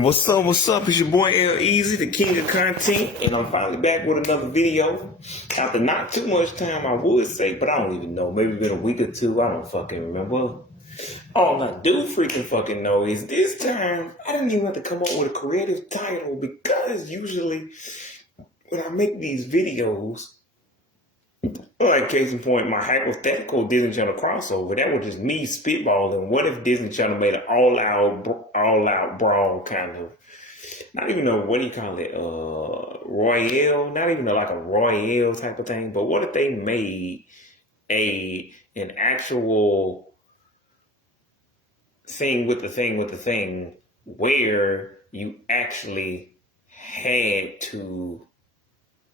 What's up? What's up? It's your boy L Easy, the king of content, and I'm finally back with another video. After not too much time, I would say, but I don't even know. Maybe it's been a week or two. I don't fucking remember. All I do freaking fucking know is this time I didn't even have to come up with a creative title because usually when I make these videos, like case in point, my hypothetical Disney Channel crossover, that was just me spitballing. What if Disney Channel made an all-out brawl kind of, not even a, what do you call it, royale, not even like a royale type of thing, but what if they made an actual thing with the thing where you actually had to,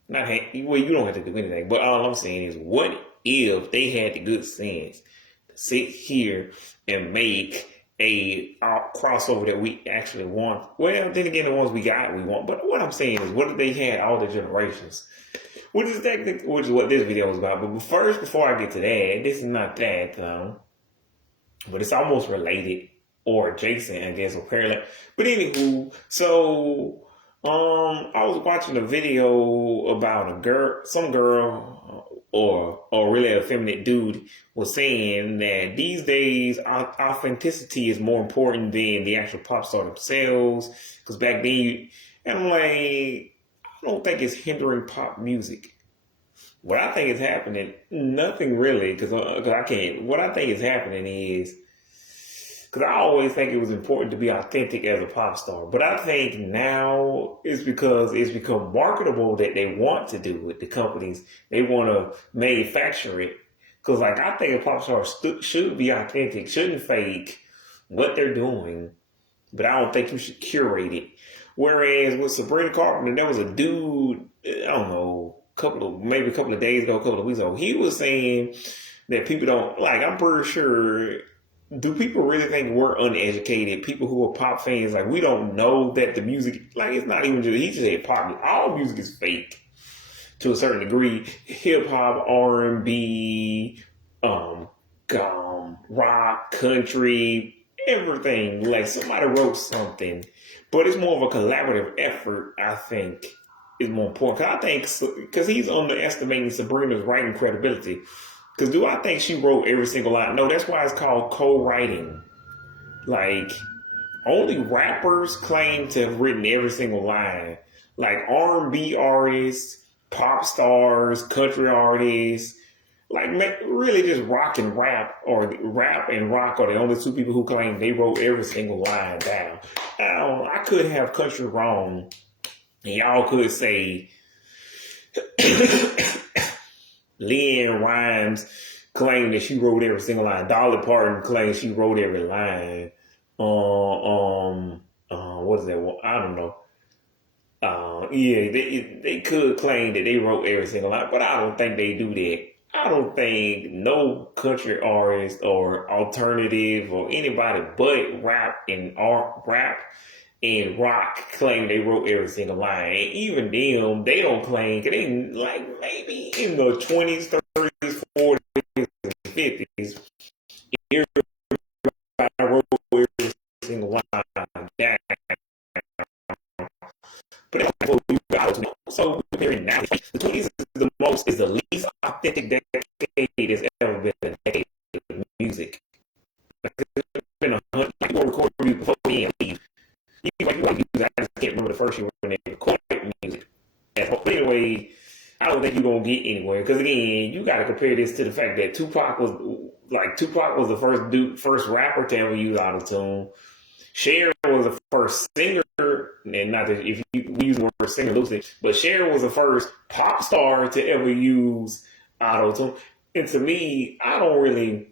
not had, well, you don't have to do anything, but all I'm saying is, what if they had the good sense to sit here and make a crossover that we actually want? Well, then again, the ones we got, we want. But what I'm saying is, what if they had all the generations? Which is what this video is about. But first, before I get to that, this is not that, but it's almost related or adjacent, I guess, or parallel. But anywho, so I was watching a video about some girl, or really a effeminate dude was saying that these days authenticity is more important than the actual pop star themselves. Because back then, and I'm like, I don't think it's hindering pop music. What I think is happening, nothing really, because I can't. What I think is happening is, because I always think it was important to be authentic as a pop star. But I think now it's because it's become marketable that they want to do it. The companies, they want to manufacture it. Because like, I think a pop star should be authentic, shouldn't fake what they're doing. But I don't think you should curate it. Whereas with Sabrina Carpenter, there was a dude, I don't know, maybe a couple of days ago, a couple of weeks ago, he was saying that people don't, like, I'm pretty sure, do people really think we're uneducated? People who are pop fans, like, we don't know that the music, like, it's not even just, he just said pop. All music is fake to a certain degree. Hip hop, R&B, rock, country, everything. Like, somebody wrote something, but it's more of a collaborative effort, I think, is more important. Because he's underestimating Sabrina's writing credibility. Because do I think she wrote every single line? No, that's why it's called co-writing. Like, only rappers claim to have written every single line. Like R&B artists, pop stars, country artists, like really just rock and rap, or rap and rock are the only two people who claim they wrote every single line down. Now, I could have country wrong, and y'all could say Leanne Rhymes claimed that she wrote every single line. Dolly Parton claims she wrote every line. What is that? I don't know. Yeah, they could claim that they wrote every single line, but I don't think they do that. I don't think no country artist or alternative or anybody but rap and rock claim they wrote every single line. And even them, they don't claim. They, like, maybe in the 20s, 30s, 40s, and 50s, everybody wrote every single line down. But so comparing now, the 20s is the least authentic decade that's ever been a decade of music. Like, it's been 100 people recording music before we leave. I just can't remember the first year when they recorded music. But anyway, I don't think you're gonna get anywhere, because again, you got to compare this to the fact that Tupac was the first rapper to ever use autotune. Cher was the first singer, and not that if we use the word singer loosely, but Cher was the first pop star to ever use autotune. And to me, I don't really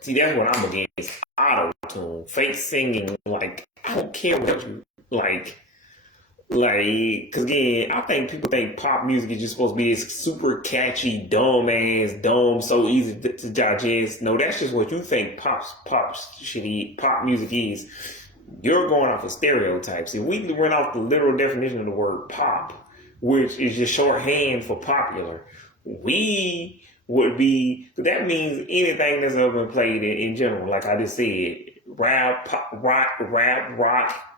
see, that's what I'm against. Auto-tune, fake singing. Like, I don't care what you like, because again, I think people think pop music is just supposed to be this super catchy, dumb, so easy to digest. No, that's just what you think pop music is. You're going off of stereotypes. If we went off the literal definition of the word pop, which is just shorthand for popular, we would be, that means anything that's ever been played in general, like I just said, rock,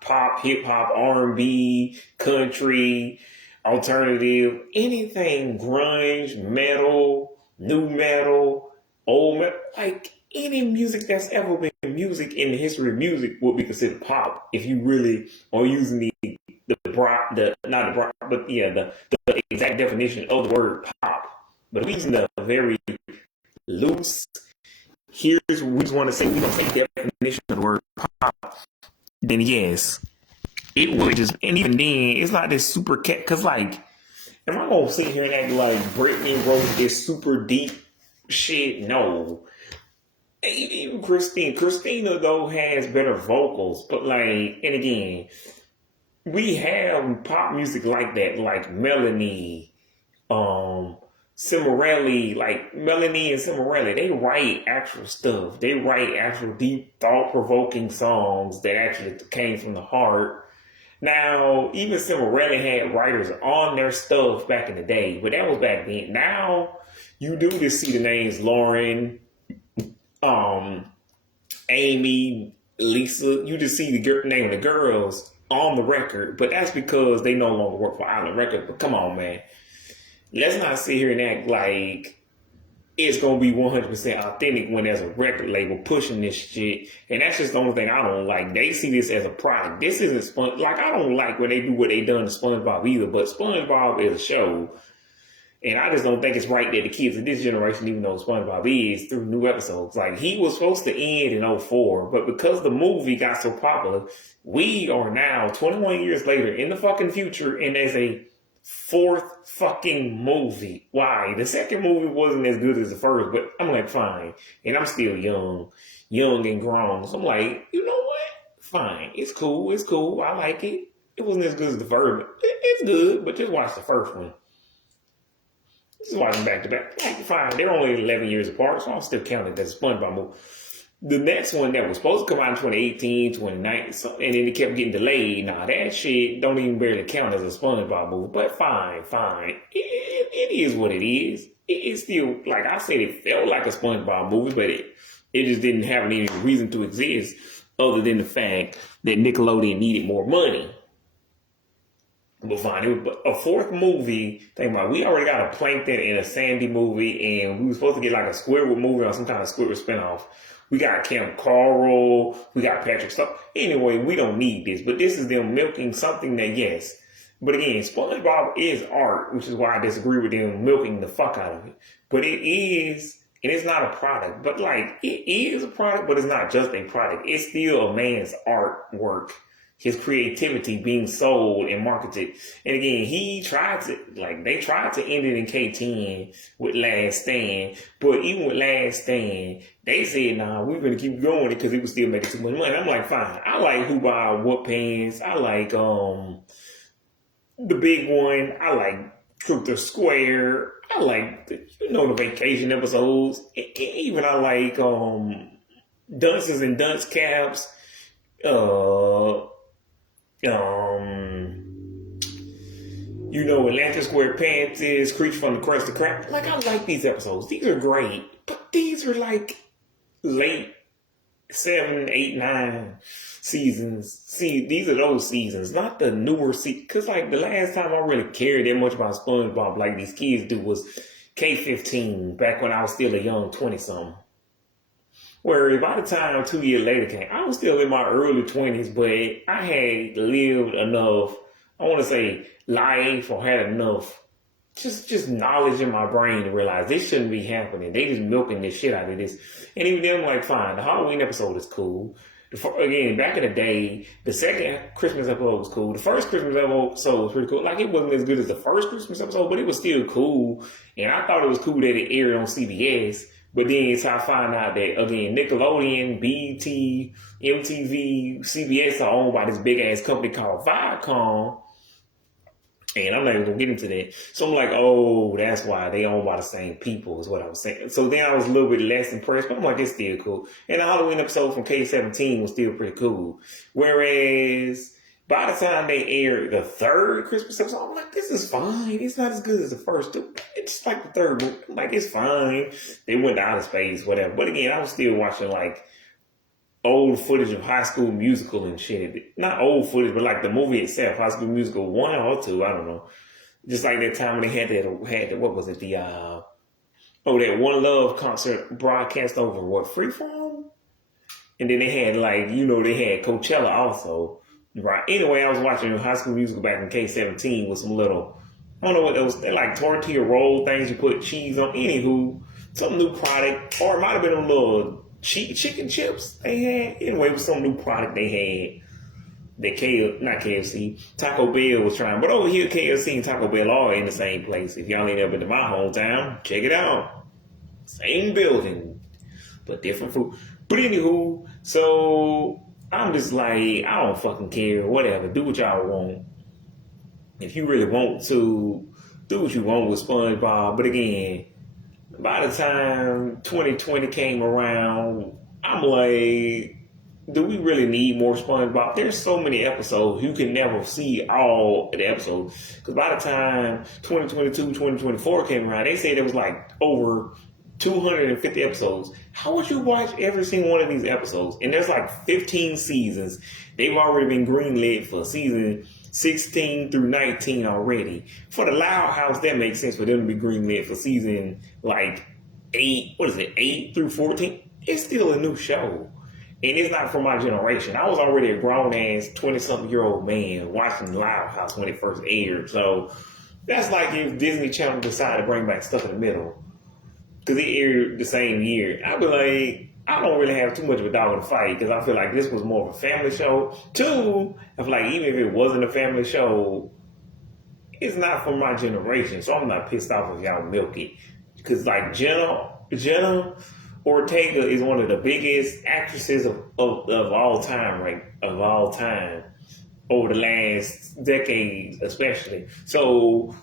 pop, hip hop, R&B, country, alternative, anything, grunge, metal, new metal, old metal, like any music that's ever been music in the history of music would be considered pop if you really are using the exact definition of the word pop. But using the very loose, we just want to say we don't say definition of the word pop, then yes, it would just, and even then, it's not this super cat, because like, am I gonna sit here and act like Britney wrote this super deep shit? No. Even Christina though has better vocals, but like, and again, we have pop music like that, like Melanie, Cimarelli, like Melanie and Cimarelli, they write actual stuff. They write actual deep, thought-provoking songs that actually came from the heart. Now, even Cimarelli had writers on their stuff back in the day, but that was back then. Now, you do just see the names Lauren, Amy, Lisa. You just see the name of the girls on the record, but that's because they no longer work for Island Records. But come on, man. Let's not sit here and act like it's going to be 100% authentic when there's a record label pushing this shit. And that's just the only thing I don't like. They see this as a product. This isn't like, I don't like when they do what they done to SpongeBob either, but SpongeBob is a show. And I just don't think it's right that the kids of this generation even know SpongeBob is through new episodes. Like, he was supposed to end in '04, but because the movie got so popular, we are now 21 years later in the fucking future, and there's a fourth fucking movie. Why? The second movie wasn't as good as the first, but I'm like, fine. And I'm still young and grown. So I'm like, you know what? Fine. It's cool. I like it. It wasn't as good as the first, but it's good, but just watch the first one. Just watch them back to back. Like, fine. They're only 11 years apart, so I'll still count it as a SpongeBob movie. The next one that was supposed to come out in 2018, 2019, and then it kept getting delayed. Nah, that shit don't even barely count as a SpongeBob movie. But fine. It is what it is. It's still, like I said, it felt like a SpongeBob movie, but it just didn't have any reason to exist other than the fact that Nickelodeon needed more money. But fine, it was a fourth movie. Think about it, we already got a Plankton and a Sandy movie, and we were supposed to get like a Squidward movie or some kind of Squidward spinoff. We got Kim Carl, we got Patrick Star. Anyway, we don't need this, but this is them milking something that, yes. But again, SpongeBob is art, which is why I disagree with them milking the fuck out of it. But it is, and it's not a product, but like, it is a product, but it's not just a product. It's still a man's artwork. His creativity being sold and marketed. And again, they tried to end it in K10 with Last Stand. But even with Last Stand, they said, nah, we're going to keep going because it was still making too much money. I'm like, fine. I like Who Buy What Pants. I like the big one. I like Truth or Square. I like the vacation episodes. Even I like Dunces and Dunce Caps. Atlantic Square Panties, Creature from the Crust of Crap. Like, I like these episodes. These are great. But these are like late 7, 8, 9 seasons. See, these are those seasons, not the newer seasons. Because, like, the last time I really cared that much about SpongeBob like these kids do was K-15, back when I was still a young 20-something. Where by the time 2 years later came, I was still in my early 20s, but I had lived enough, I want to say life, or had enough just knowledge in my brain to realize this shouldn't be happening. They just milking this shit out of this. And even then, I'm like, fine, the Halloween episode is cool. Again, back in the day, the second Christmas episode was cool. The first Christmas episode was pretty cool. Like, it wasn't as good as the first Christmas episode, but it was still cool. And I thought it was cool that it aired on CBS. But then it's how I find out that, again, Nickelodeon, BET, MTV, CBS are owned by this big-ass company called Viacom. And I'm not even going to get into that. So I'm like, oh, that's why they owned by the same people is what I was saying. So then I was a little bit less impressed, but I'm like, it's still cool. And the Halloween episode from K-17 was still pretty cool. Whereas by the time they aired the third Christmas episode, I'm like, this is fine. It's not as good as the first two. It's like the third one. I'm like, it's fine. They went to outer space, whatever. But again, I was still watching like old footage of High School Musical and shit. Not old footage, but like the movie itself, High School Musical 1 or 2, I don't know. Just like that time when they had what was it, that One Love concert broadcast over Freeform? And then they had they had Coachella also. Right. Anyway, I was watching High School Musical back in K-17 with some little, I don't know what those, they're like tortilla roll things you put cheese on. Anywho, some new product, or it might have been a little chicken chips they had. Anyway, it was some new product they had that not KFC, Taco Bell was trying. But over here, KFC and Taco Bell are in the same place. If y'all ain't ever been to my hometown, check it out. Same building, but different food. But anywho, so I'm just like, I don't fucking care. Whatever. Do what y'all want. If you really want to, do what you want with SpongeBob. But again, by the time 2020 came around, I'm like, do we really need more SpongeBob? There's so many episodes. You can never see all of the episodes. Because by the time 2022, 2024 came around, they said there was like over 250 episodes. How would you watch every single one of these episodes? And there's like 15 seasons. They've already been greenlit for season 16 through 19 already. For the Loud House, that makes sense for them to be greenlit for season like 8 through 14. It's still a new show. And it's not for my generation. I was already a grown-ass 20-something-year-old man watching Loud House when it first aired. So that's like if Disney Channel decided to bring back Stuck in the Middle, because it aired the same year. I'd be like, I don't really have too much of a dog in the fight, because I feel like this was more of a family show. Two, I feel like even if it wasn't a family show, it's not for my generation. So I'm not pissed off if y'all milk it. Because like Jenna Ortega is one of the biggest actresses of all time, right? Of all time. Over the last decade, especially. So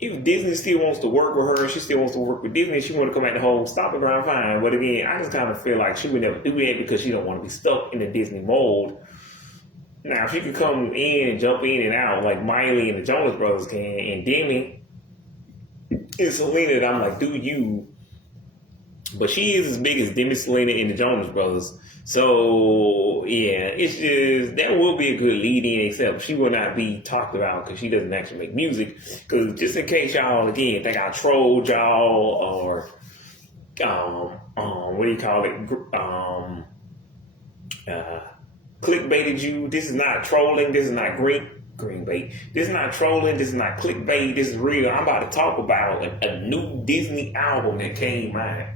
if Disney still wants to work with her, she still wants to work with Disney, she want to come back to home, stop the ground, fine. But again, I just kind of feel like she would never do that because she don't want to be stuck in the Disney mold. Now, if she could come in and jump in and out like Miley and the Jonas Brothers can, and Demi and Selena, that I'm like, do you? But she is as big as Demi, Selena, and the Jonas Brothers. So, yeah, it's just, that will be a good lead-in, except she will not be talked about because she doesn't actually make music. Because just in case y'all, again, think I trolled y'all or, what do you call it, clickbaited you. This is not trolling. This is not greenbait. This is not trolling. This is not clickbait. This is real. I'm about to talk about a new Disney album that came out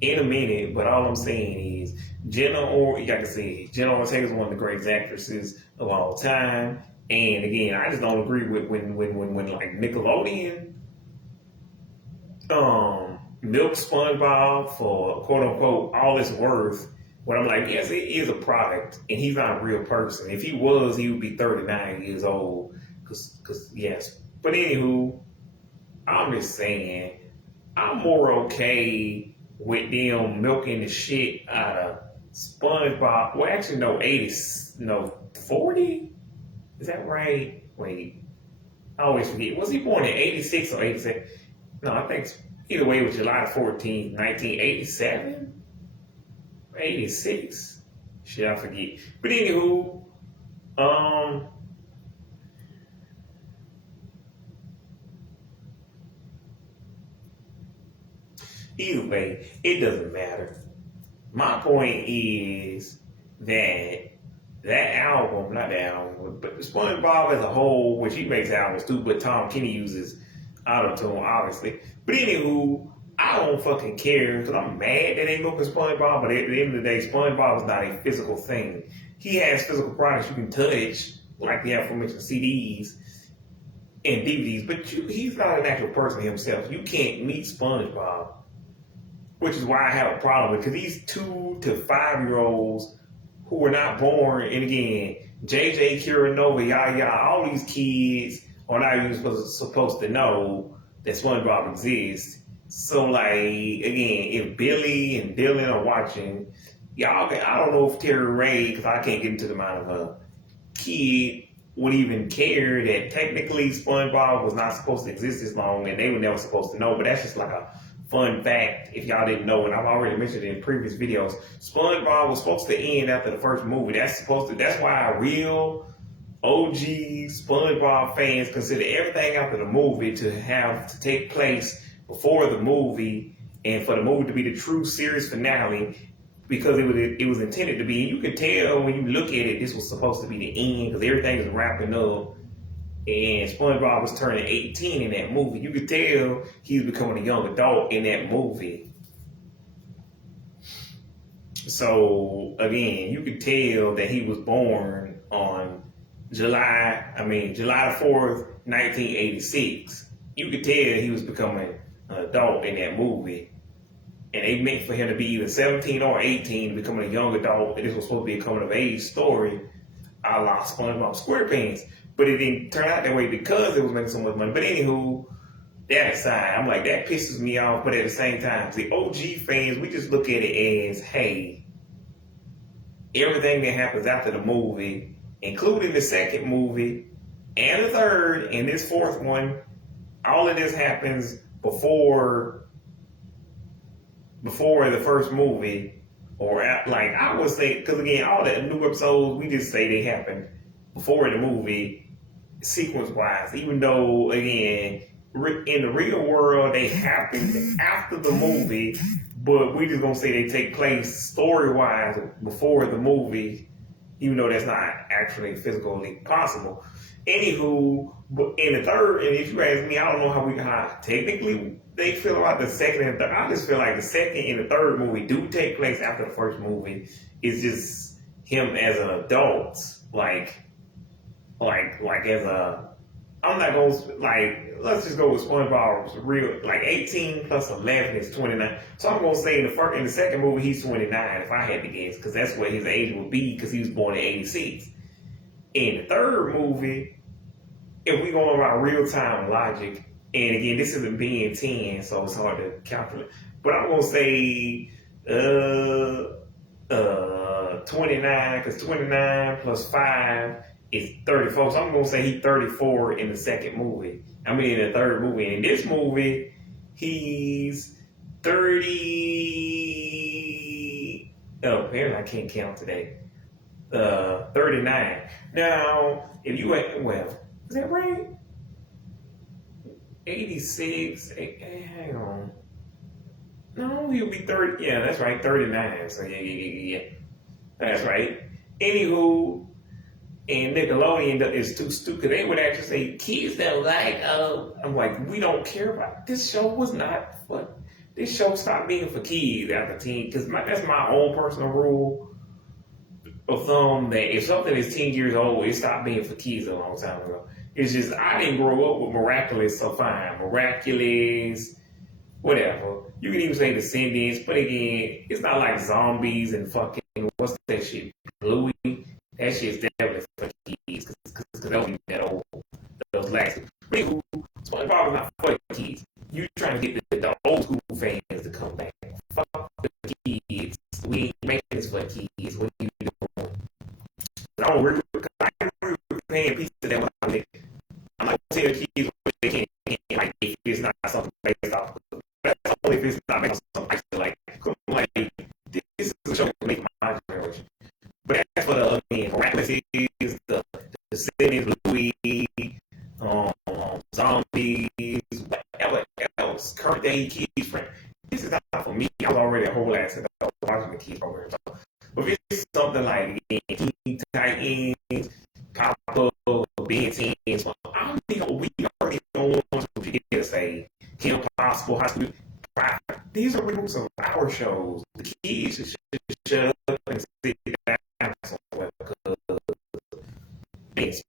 in a minute, but all I'm saying is Jenna Ortega is one of the greatest actresses of all time. And again, I just don't agree with when like Nickelodeon milk SpongeBob for quote unquote all it's worth. When I'm like, yes, it is a product, and he's not a real person. If he was, he would be 39 years old. Cause yes. But anywho, I'm just saying, I'm more okay with them milking the shit out of SpongeBob. Well, actually, no, 40? Is that right? Wait, I always forget. Was he born in 86 or 87? No, I think either way, it was July 14th, 1987? 86? Shit, I forget. But anywho, either way, it doesn't matter. My point is that album, not the album, but SpongeBob as a whole, which he makes albums too, but Tom Kenny uses auto-tune, obviously. But anywho, I don't fucking care because I'm mad that they look at SpongeBob, but at the end of the day, SpongeBob is not a physical thing. He has physical products you can touch, like the aforementioned CDs and DVDs, but he's not an actual person himself. You can't meet SpongeBob, which is why I have a problem with it, because these 2 to 5 year olds who were not born, and again, JJ, Kira Nova, Yaya, all these kids are not even supposed to know that SpongeBob exists. So, like, again, if Billy and Dylan are watching, y'all, I don't know if Terry Ray, because I can't get into the mind of a kid, would even care that technically SpongeBob was not supposed to exist this long and they were never supposed to know, but that's just like a fun fact, if y'all didn't know, and I've already mentioned it in previous videos, SpongeBob was supposed to end after the first movie. That's why real OG SpongeBob fans consider everything after the movie to take place before the movie, and for the movie to be the true series finale, because it was intended to be. And you can tell when you look at it, this was supposed to be the end, because everything is wrapping up. And SpongeBob was turning 18 in that movie. You could tell he was becoming a young adult in that movie. So again, you could tell that he was born on July the 4th, 1986. You could tell he was becoming an adult in that movie. And they meant for him to be either 17 or 18, becoming a young adult. And this was supposed to be a coming of age story, a la SpongeBob SquarePants. But it didn't turn out that way because it was making so much money. But anywho, that aside, I'm like, that pisses me off. But at the same time, the OG fans, we just look at it as, hey, everything that happens after the movie, including the second movie and the third and this fourth one, all of this happens before the first movie, or like I would say, because again, all the new episodes, we just say they happen before the movie, sequence wise, even though again in the real world they happen after the movie, but we just gonna say they take place story wise before the movie, even though that's not actually physically possible. Anywho, but in the third, and if you ask me, I don't know how technically they feel about the second and third. I just feel like the second and the third movie do take place after the first movie. It's just him as an adult, like as a, I'm not going like, let's just go with SpongeBob's real, like 18 plus 11 is 29. So I'm going to say in the second movie, he's 29 if I had to guess, because that's what his age would be, because he was born in 86. In the third movie, if we go about real time logic, and again, this isn't being 10, so it's hard to calculate, but I'm going to say 29, because 29 plus 5 is 34. So I'm going to say he's 34 in the second movie. In the third movie. And in this movie, he's 30. Oh, apparently I can't count today. 39. Now, if you, well, is that right? 86. Hang on. No, he'll be 30. Yeah, that's right. 39. So yeah. That's right. Anywho, and Nickelodeon is too stupid. They would actually say, kids that like, I'm like, we don't care about this show. Was not for this show. Stopped being for kids after 10, because that's my own personal rule of thumb, that if something is 10 years old, it stopped being for kids a long time ago. It's just, I didn't grow up with Miraculous, so fine. Miraculous, whatever. You can even say Descendants, but again, it's not like Zombies and fucking, what's that shit, Bluey? That shit's definitely for kids, because they don't even that old. Those last. SpongeBob is not for kids. You trying to get the old school fans to come back. Fuck the kids. We ain't making this for kids. What are you doing? I don't agree with paying pizza that when I'm not going to tell kids what they can't, like, if it's not something based off. That's only if it's not based off something like this is a show that makes my generation. But that's for the Miraculous is the Descendants, Louis, Zombies, whatever else, current day kids friend. This is not for me. I was already a whole ass adult watching the kids program. So, but if it's something like Teen Titans, Pop-Up, Ben 10, so I don't think we already don't want to get to say Kim Possible, High School. These are reboots of our shows. The kids should shut up and sit down somewhere, because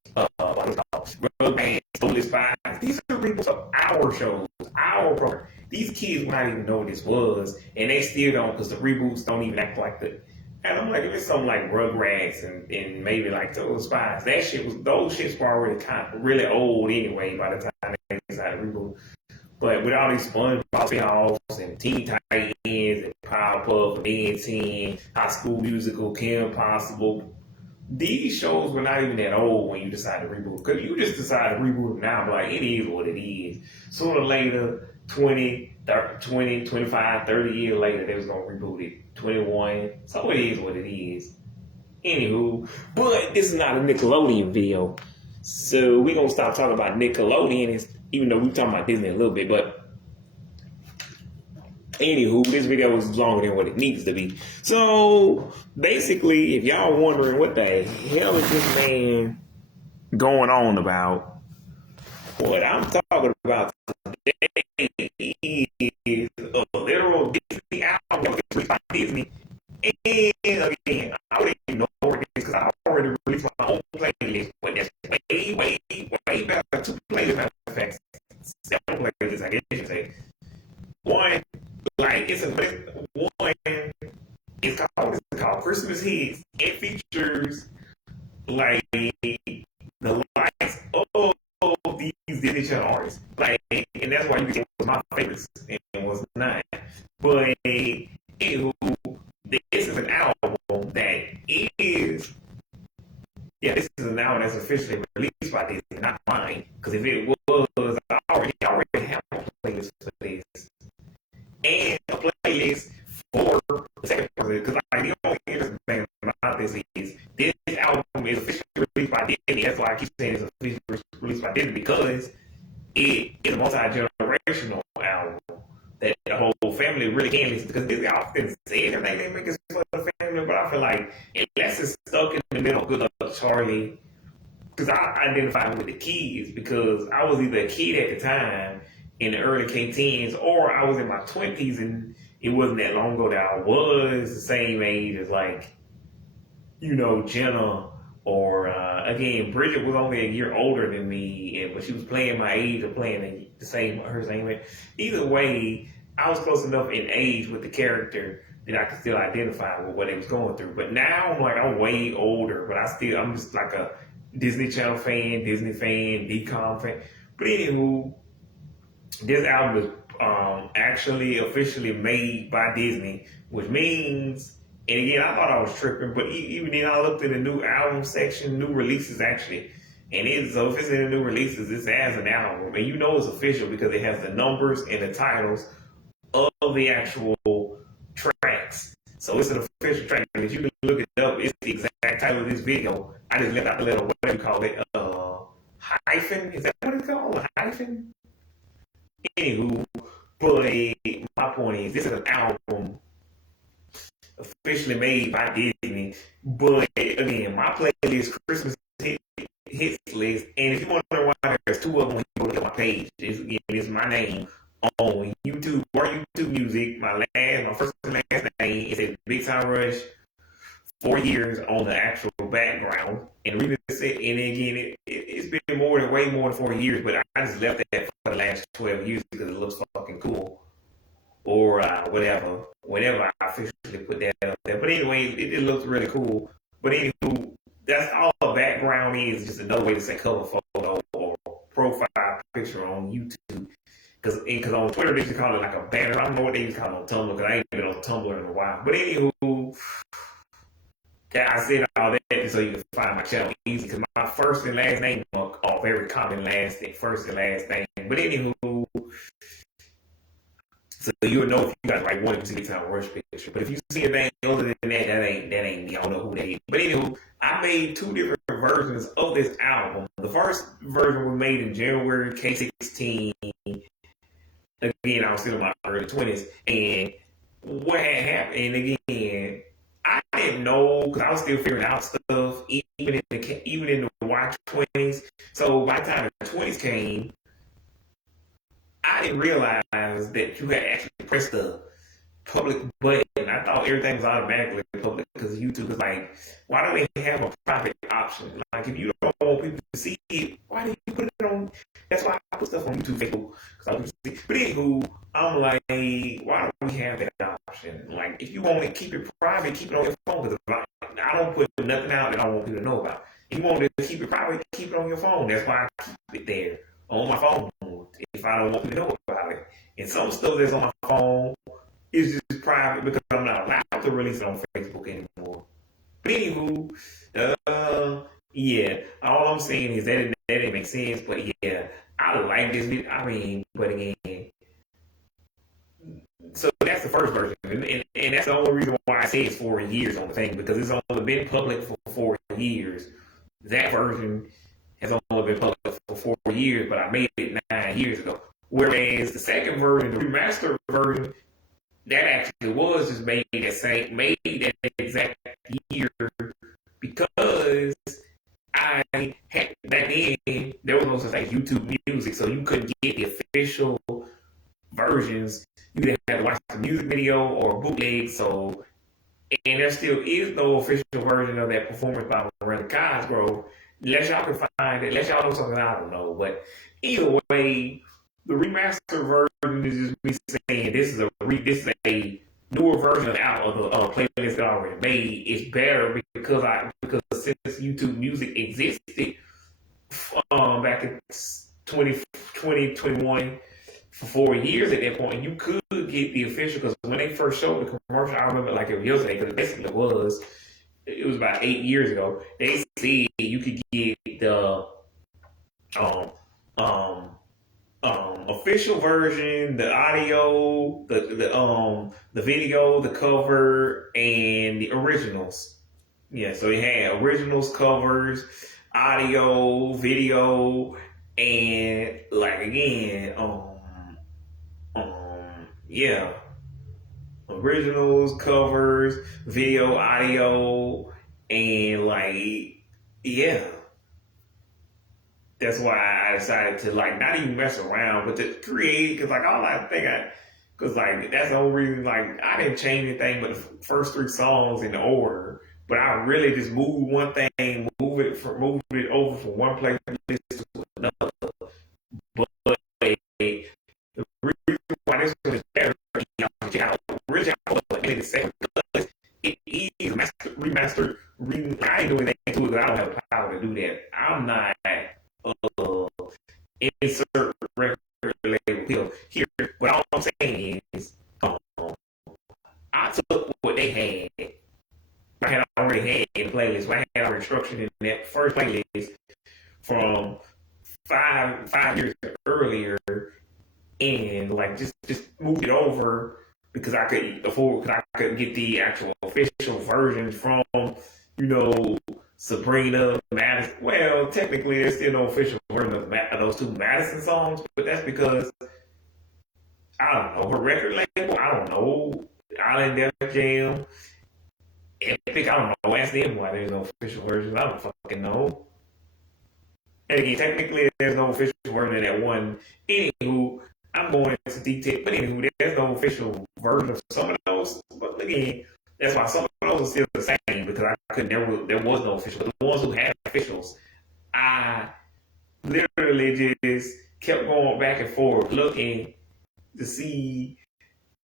Rubber Band, Stolen Spies. These are reboots of our shows, our program. These kids would not even know what this was, and they still don't, because the reboots don't even act like that. And I'm like, if it's something like Rugrats and maybe like Stolen Spies, those shits were already really old anyway by the time they decided to reboot. But with all these SpongeBob spin-offs and Teen Titans and Powerpuff and Ben 10, High School Musical, Kim Possible, these shows were not even that old when you decide to reboot. Because you just decide to reboot them now, but like, it is what it is. Sooner or later, 20, 20, 25, 30 years later, they was going to reboot it. 21. So it is what it is. Anywho, but this is not a Nickelodeon video. So we're going to stop talking about Nickelodeon, even though we're talking about Disney a little bit. But anywho, this video is longer than what it needs to be. So basically, if y'all wondering what the hell is this man going on about, what I'm talking about today is a literal Disney album by Disney. And again, I already know this because I already released my own playlist, but that's way better. Two playlists, matter of fact, 7 playlists, I guess you say. One, like one it's called Christmas Hits. It features like the likes of these Disney Channel artists, like, and that's why you can say it was my favorites and it was not. But anywho, this is an album that is, this is an album that's officially released by Disney, not mine. Because if it was, I already have a playlist for this, and a playlist for the second person. Because like, the only interesting thing about this is this album is officially released by Disney. That's why I keep saying it's officially released by Disney, because it is a multi-generational album that the whole family really can listen to. Because Disney often say everything they make is for the family, but I feel like unless it's stuck in the middle, Good Luck Charlie, because I identify with the kids, because I was either a kid at the time in the early K-teens, or I was in my 20s, and it wasn't that long ago that I was the same age as, like, Jenna, or again, Bridget was only a year older than me, but she was playing my age or playing her same age. Either way, I was close enough in age with the character that I could still identify with what they was going through. But now I'm way older, but I'm just like a Disney Channel fan, Disney fan, DCOM fan. But anywho, this album is actually officially made by Disney, which means, and again, I thought I was tripping, but even then I looked at the new album section, new releases actually, and so if it's in the new releases, it's as an album, and it's official because it has the numbers and the titles of the actual tracks. So it's an official track, and if you can look it up, it's the exact title of this video. I just left out the little, what do you call it, hyphen? Is that what it's called, a hyphen? Anywho, but my point is, this is an album officially made by Disney. But again, my playlist, Christmas hits list, and if you wonder why there's 2 of them when you go to my page, it's my name on YouTube or YouTube Music. My first and last name, it says Big Time Rush 4 years on the actual background. And the reason and again, it's been way more than 4 years, but I just left that for the last 12 years because it looks fucking cool. Or whatever, whenever I officially put that up there. But anyway, it looks really cool. But anywho, that's all the background is, just another way to say cover photo or profile picture on YouTube. Because on Twitter, they used to call it like a banner. I don't know what they used to call it on Tumblr, because I ain't been on Tumblr in a while. But anywho, I said all that so you can find my channel easy, because my first and last name are very common first and last name. But anywho, so you'll know if you got like one Big Time Rush picture. But if you see a thing other than that, that ain't me. I don't know who they is. But anywho, I made 2 different versions of this album. The first version was made in January K-16. Again, I was still in my early 20s. And what had happened, and again, I didn't know, because I was still figuring out stuff, even in the Y20s. So by the time the 20s came, I didn't realize that you had actually pressed the public button. I thought everything was automatically public because YouTube is like, why don't they have a private option? Like, if you don't want people to see it, why do you put it on? That's why I put stuff on YouTube, Facebook, because I want people to see. But anywho, I'm like, why don't we have that option? Like, if you want to keep it private, keep it on your phone, because I don't put nothing out that I don't want people to know about. If you want to keep it private, keep it on your phone. That's why I keep it there on my phone if I don't want people to know about it. And some stuff that's on my phone is just private because I'm not allowed to release it on Facebook anymore. But anywho, all I'm saying is that didn't make sense. But yeah, I like this video. I mean, but again, the first version, and that's the only reason why I say it's 4 years on the thing, because it's only been public for 4 years. That version has only been public for 4 years, but I made it 9 years ago. Whereas the second version, the remastered version, that actually was just made that exact year, because I had back then there was no such thing as YouTube Music, so you couldn't get the official versions. You didn't have to watch the music video or bootleg. So, and there still is no official version of that performance by Miranda Cosgrove. Unless y'all can find it, unless y'all know something I don't know. But either way, the remastered version is just me saying this is a newer version of the playlist that I already made. It's better because since YouTube Music existed back in 2021 for 4 years at that point, you could get the official, because when they first showed the commercial, I remember like it was yesterday, because basically it was about 8 years ago. They said you could get the official version, the audio, the video, the cover, and the originals. Yeah, so they had originals, covers, audio, video, and like again, yeah, originals, covers, video, audio, and like, yeah. That's why I decided to like not even mess around, but to create, because like because like that's the only reason, like I didn't change anything but the first 3 songs in the order, but I really just moved one thing, moved it over from one playlist to another. But the reason why this one is better, original in the second, because it is remastered. I ain't doing anything to it because I don't have the power to do that. I'm not insert record label here. But all I'm saying is, I took what they had. I had already had in the playlist. I had already structured in that first playlist from five years earlier, and like just moved it over because I could afford, because I could get the actual official version from, Sabrina, Madison. Well, technically, there's still no official version of those 2 Madison songs, but that's because, I don't know, her record label, I don't know, Island Def Jam, Epic, I don't know, ask them why there's no official version. I don't fucking know. And again, technically, there's no official version of that one. Anywho, I'm going into detail, but anywho, there's no official version of some of those. But again, that's why some of those are still the same, because there was no official. But the ones who had officials, I literally just kept going back and forth looking to see.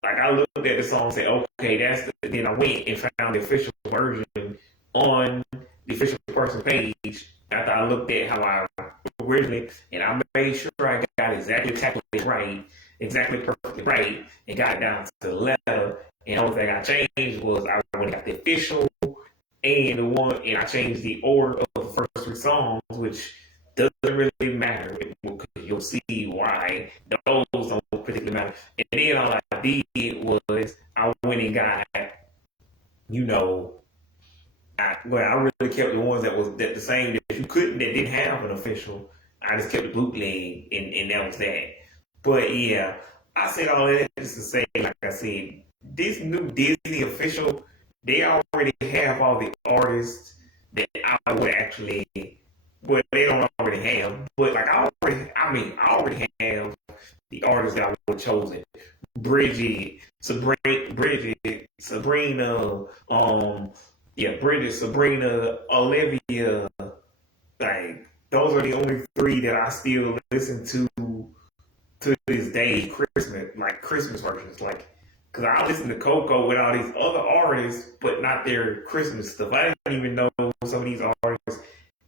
Like, I looked at the song and said, okay, then I went and found the official version on the official person page after I looked at how I originally, and I made sure I got exactly perfectly right, and got it down to the letter. And the only thing I changed was I went and got the official and I changed the order of the first 3 songs, which doesn't really matter, because you'll see why those don't particularly matter. And then all I did was I went and got, I really kept the ones that was the same that that didn't have an official. I just kept the bootleg, and that was that. But yeah, I said all that just to say, like I said, this new Disney official, they already have all the artists that I would actually, well, they don't already have, but like I already have the artists that I would have chosen. Sabrina, Olivia, like those are the only 3 that I still listen to this day. Christmas versions, like, because I listen to Coco with all these other artists, but not their Christmas stuff. I didn't even know some of these artists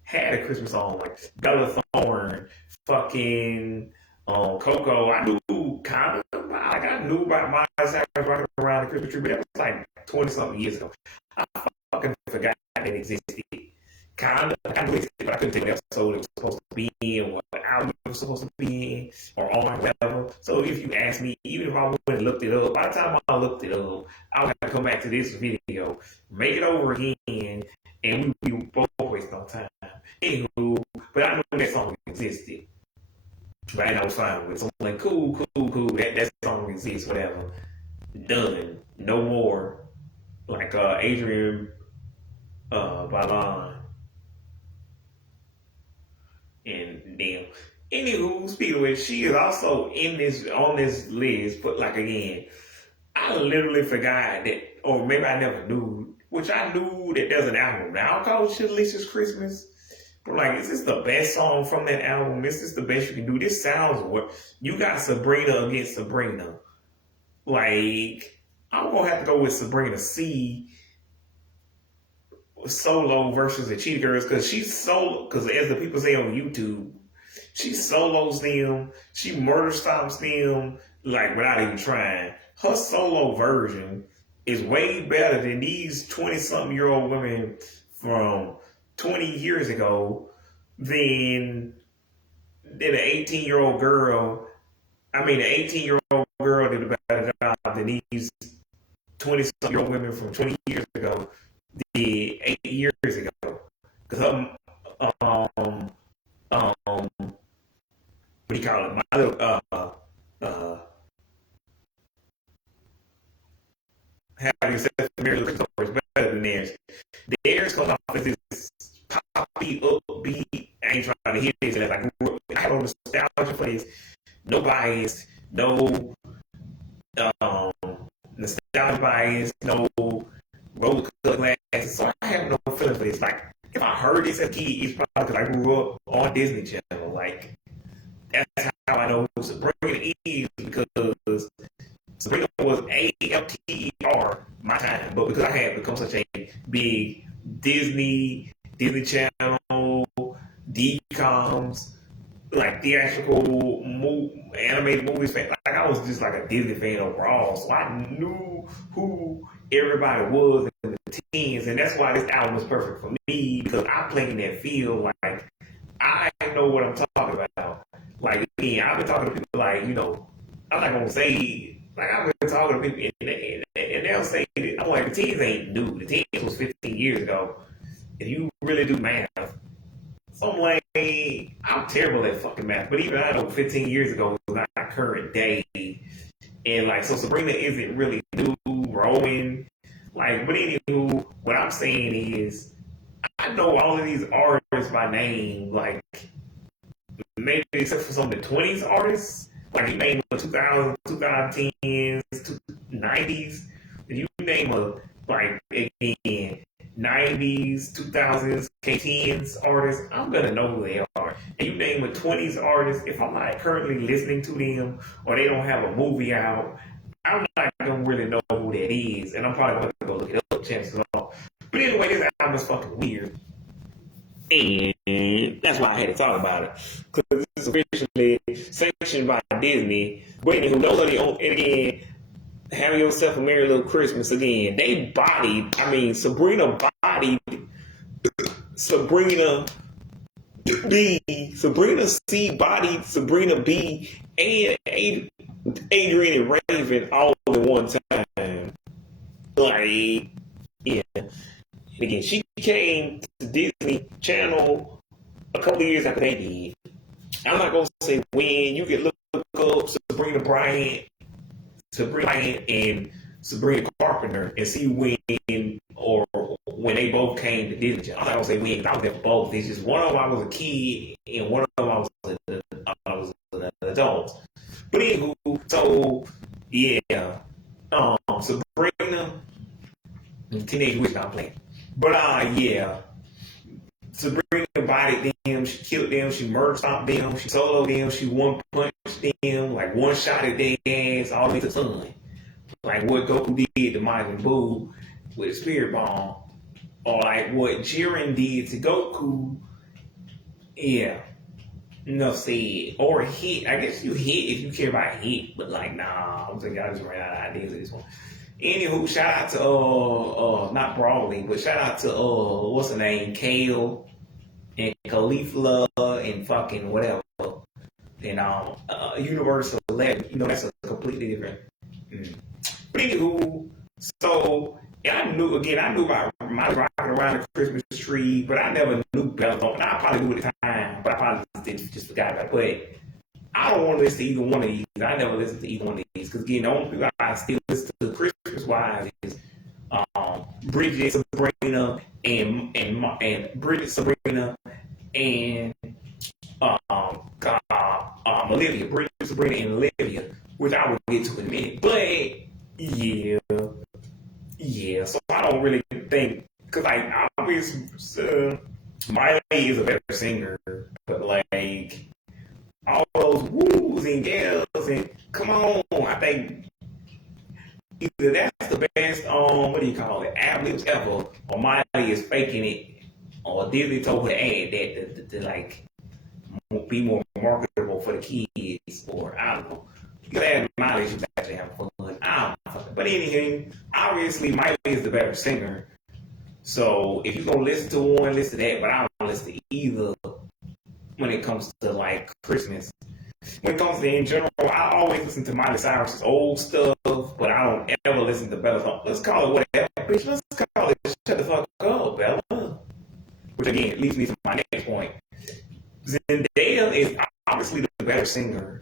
had a Christmas song, like Bella Thorne, fucking Coco. I knew kind of about, like I knew about Miley Cyrus rocking around the Christmas tree, but that was like 20 something years ago. I fucking forgot that existed. kind of mixed it, but I couldn't tell what episode it was supposed to be in, what hour it was supposed to be in, or on, whatever. So if you ask me, even if I went and looked it up, by the time I looked it up, I would have to come back to this video, make it over again, and we both waste no time. Anywho, but I knew that song existed. Right, I was fine with it. So I'm like, cool. That song exists, whatever. Done. No more. Like Adrian Balan. And damn. Anywho, speaking of which, she is also on this list, but like again, I literally forgot that, or maybe I never knew, which I knew that there's an album now called Shalicious Christmas. But like, is this the best song from that album? Is this the best you can do? This sounds what you got Sabrina against Sabrina. Like, I'm gonna have to go with Sabrina C solo versus the Cheetah Girls, because because as the people say on YouTube, she solos them, she murder stomps them, like without even trying. Her solo version is way better than these 20-something-year-old women from 20 years ago than an 18-year-old girl. I mean, an 18-year-old girl did a better job than these 20-something-year-old women from 20 years ago did 8 years ago. Because what do you call it? My little, how you say Mary Lou is better than theirs. Theirs comes off as this poppy, upbeat. I ain't trying to hear this. Like, I have no nostalgia for this. No bias. No nostalgia bias. No roller color glasses. So I have no feeling for this. Like, if I heard this as a kid, it's probably because I grew up on Disney Channel. Like, that's how I know Sabrina is, because Sabrina was AFTER my time, but because I had become such a big Disney Channel, DComs, like theatrical animated movies fan, like I was just like a Disney fan overall, so I knew who everybody was in the teens, and that's why this album was perfect for me, because I play in that field. Like, I know what I'm talking about. Like, again, I've been talking to people like, I'm not gonna say, like, I've been talking to people and they'll say, I'm like, the teens ain't new. The teens was 15 years ago. If you really do math. So I'm like, I'm terrible at fucking math, but even I know 15 years ago was not current day. And like, so Sabrina isn't really new, growing. Like, but anywho, what I'm saying is, I know all of these artists by name, like, maybe except for some of the 20s artists, like you name a 2000s, 2010s, 90s, if you name a, like, again, 90s, 2000s, K10s artists, I'm gonna know who they are. And you name a 20s artist, if I'm not currently listening to them, or they don't have a movie out, I'm not gonna really know who that is, and I'm probably gonna have to go look it up, chances are. But anyway, this album is fucking weird. And that's why I had to talk about it, because this is officially sanctioned by Disney. But anywho, nobody on, and again, have yourself a merry little Christmas again. They bodied, Sabrina bodied Sabrina B, Sabrina C bodied Sabrina B, and Adrian and Raven all at one time. Like, yeah. And again, she came to Disney Channel a couple of years after they did. I'm not gonna say when. You can look up Sabrina Bryant, and Sabrina Carpenter and see when or when they both came to Disney Channel. I'm not gonna say when, because I was there for both. It's just one of them I was a kid and one of them I was an adult. But anywho, so yeah, Sabrina, Teenage Witch I'm playing. But yeah, Sabrina bodied them, she killed them, she murder stomped them, she soloed them, she one punched them, like one shot at their ass all the way to the sun. Like what Goku did to Majin Buu with a spirit bomb, or like what Jiren did to Goku. Yeah, enough said. Or hit. I guess you hit if you care about hit, but like nah, I'm thinking I just ran out of ideas of this one. Anywho, shout out to not Broadly, but shout out to what's her name, Kale and Khalifa and fucking whatever. And Universal 11, that's a completely different. But anywho, so yeah, I knew about my rocking around the Christmas tree, but I never knew Bella. And I probably knew at the time, but I probably just forgot about it. But I don't want to listen to either one of these. I never listened to either one of these because again, the only people I still listen to Christmas wise is Bridget, Sabrina, and Bridget, Sabrina, and Olivia, Bridget, Sabrina, and Olivia, which I will get to in a minute. But yeah. So I don't really think because I always Miley is a better singer, but like all those woos and yells and come on, I think either that's the best what do you call it, ad-libs ever, or Miley is faking it, or Disney told her to add that to like be more marketable for the kids, or I don't know. You gotta add Miley, she's actually having fun. I don't know. But anyway, obviously Miley is the better singer. So if you're gonna listen to one, listen to that, but I don't listen to either when it comes to like Christmas. When it comes to in general, I always listen to Miley Cyrus's old stuff, but I don't ever listen to Bella's song. Let's call it whatever, bitch. Let's call it shut the fuck up, Bella. Which again leads me to my next point. Zendaya is obviously the better singer,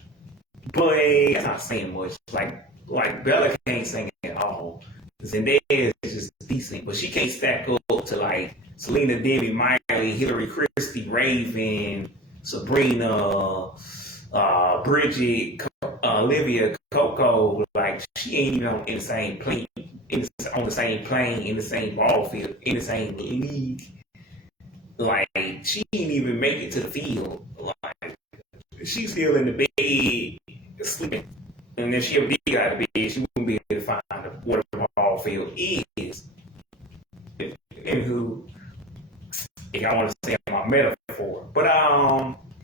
but that's not saying much. Like Bella can't sing at all. Zendaya is just decent, but she can't stack up to like Selena, Demi, Miley, Hillary, Christy, Raven, Sabrina, Bridget, Olivia, Coco. Like she ain't even in the same plane, on the same plane, in the same ball field, in the same league. Like she didn't even make it to the field. Like she's still in the bed sleeping. And if she ever did get out of bed, she wouldn't be able to find what the ball field is. Anywho, if y'all want to say my metaphor. But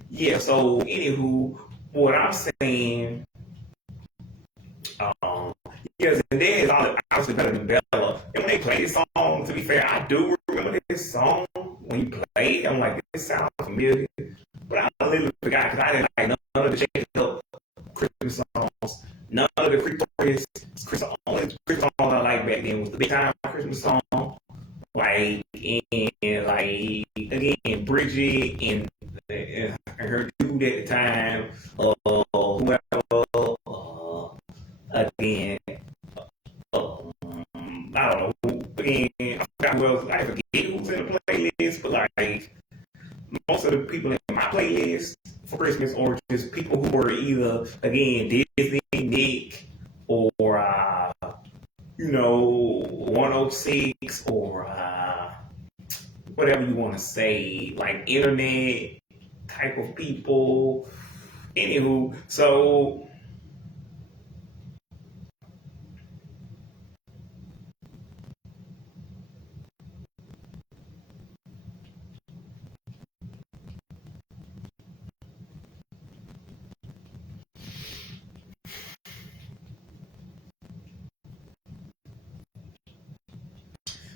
yeah, so anywho, what I'm saying, yes, and then is obviously better than Bella. And when they play this song, to be fair, I do remember this song when you play it. I'm like, this sounds familiar. But I literally forgot because I didn't like none of the Shake It Up Christmas songs. None of the Christmas songs I liked back then was the Big Time Christmas song. Like, and like, again, Bridget and her dude at the time, whoever, again, I don't know, again, I forgot who else, I forget who's in the playlist, but like, most of the people in my playlist for Christmas are just people who were either, again, Disney, Nick, or, 106, or whatever you want to say, like internet type of people. Anywho, so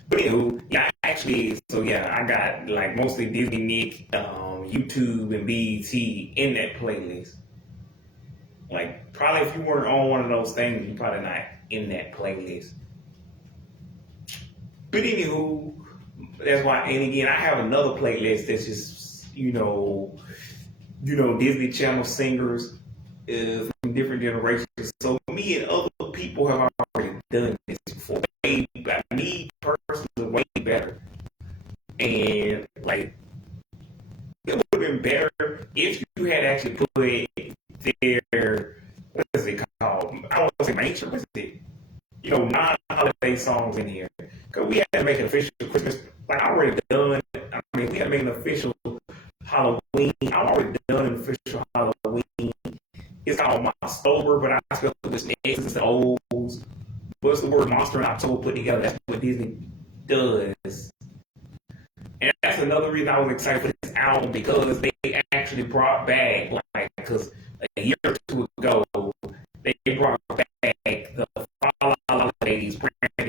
but anywho, yeah, actually, so yeah, I got like mostly Disney, Nick, YouTube, and BET in that playlist. Like, probably if you weren't on one of those things, you're probably not in that playlist. But anywho, that's why, and again, I have another playlist that's just, Disney Channel singers from different generations. So me and other people have already done this before. Me personally, way better. And like, it would have been better if you had actually put their, what is it called? I don't want to say mainstream, what is it? Non-holiday songs in here. Because we had to make an official Christmas, like I already done. I mean, we had to make an official Halloween. I'm already done an official Halloween. It's called Monstober, but I spelled it with X's and O's. What's the word Monster and October put together? That's what Disney does. And that's another reason I was excited for this album, because they actually brought back, because a year or two ago, they brought back the falalalidays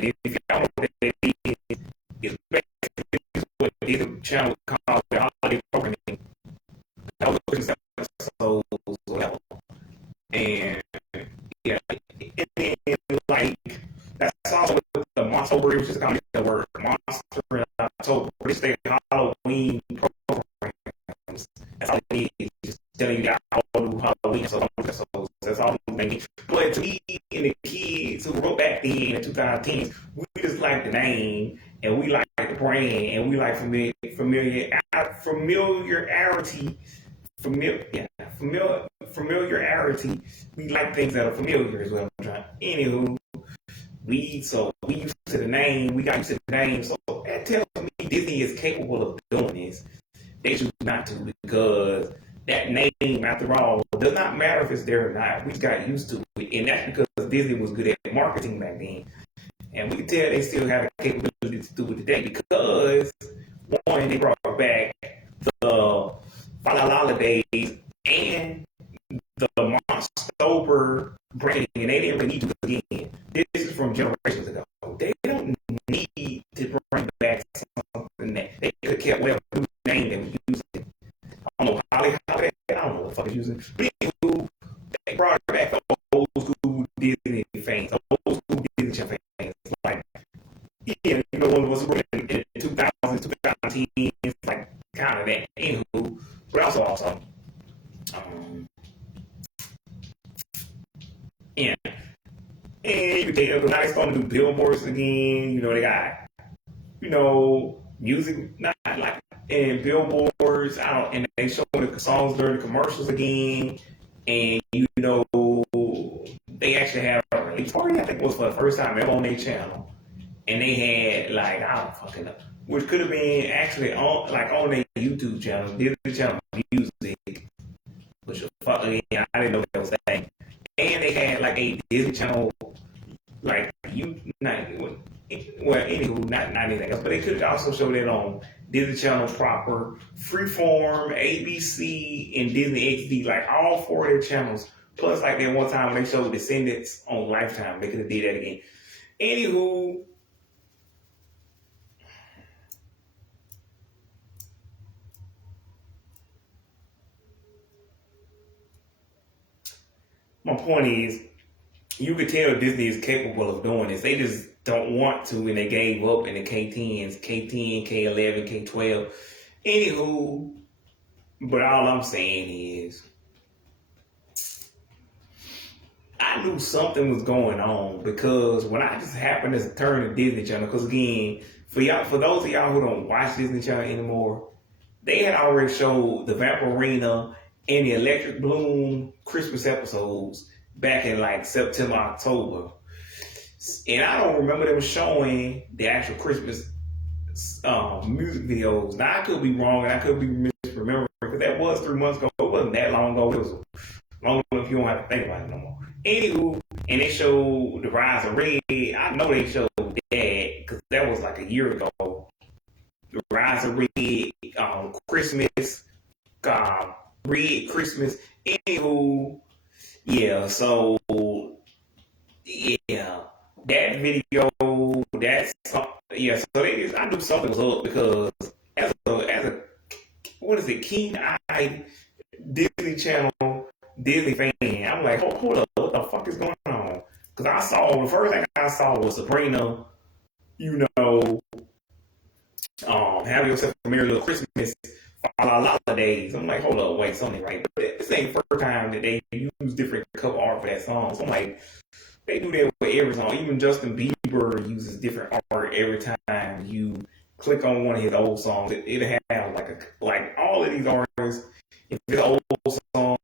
And if you don't know what that is, it's basically what Disney Channel calls the holiday programming. That was Christmas episodes, whatever. And yeah, and then like that's also what the Monster, which is kind of the word Monster in October. It's the Halloween programs. That's all it is. Just telling you that all do Halloween episodes. That's all they need. But to me and the kids who wrote back then in the 2010s, we just like the name and we like the brand and we like familiarity. Familiarity. We like things that are familiar is what I'm trying. Anywho, we used to the name. We got used to the name. So that tells me Disney is capable of doing this. They choose not to because that name, after all, does not matter if it's there or not. We just got used to it, and that's because Disney was good at marketing back then. And we can tell they still have the capability to do it today because one, they brought back the falalalidays and the Monster branding, and they didn't really need to again. This is from generations ago. They don't need to bring back something that they could have kept whatever name they were using. I don't know holiday. I don't know what the fuck is using. But anywho, they brought it back for old school Disney fans, old school Disney Channel fans. Like, yeah, you know, when it was in the 2000s, 2010s, like kind of that. Anywho, but also. Yeah. And now they're starting to do billboards again. You know, they got, you know, music, not like, and billboards out, and they show the songs during the commercials again. And, you know, they actually have a release party, I think it was for the first time ever on their channel. And they had, like, I don't fucking know, which could have been actually on their YouTube channel, Disney Channel Music, which was fucking, I didn't know that was that thing. And they had like a Disney Channel, like anywho, not anything else, but they could also show that on Disney Channel proper, Freeform, ABC, and Disney XD, like all four of their channels. Plus, like that one time when they showed Descendants on Lifetime, they could have did that again. Anywho, my point is, you could tell Disney is capable of doing this. They just don't want to, and they gave up in the K10s, K10, K11, K12. Anywho, but all I'm saying is, I knew something was going on because when I just happened to turn to Disney Channel, because again, for those of y'all who don't watch Disney Channel anymore, they had already showed the Vampirina and the Electric Bloom Christmas episodes back in like September, October. And I don't remember them showing the actual Christmas music videos. Now, I could be wrong and I could be misremembering because that was 3 months ago. It wasn't that long ago. It was long enough you don't have to think about it no more. Anywho, and they showed The Rise of Red. I know they showed that because that was like a year ago. The Rise of Red, Christmas, Red Christmas. Anywho, yeah, so yeah, that video, that's yeah. So I knew something was up because as a what is it, keen-eyed Disney Channel Disney fan, I'm like, hold up, what the fuck is going on? Because the first thing I saw was Sabrina, you know, have yourself a merry little Christmas. Falalalidays. I'm like, hold up, wait, something right. But this ain't the first time that they use different cover art for that song. So I'm like, they do that with every song. Even Justin Bieber uses different art every time you click on one of his old songs. It'll have like all of these artists. If it's an old song,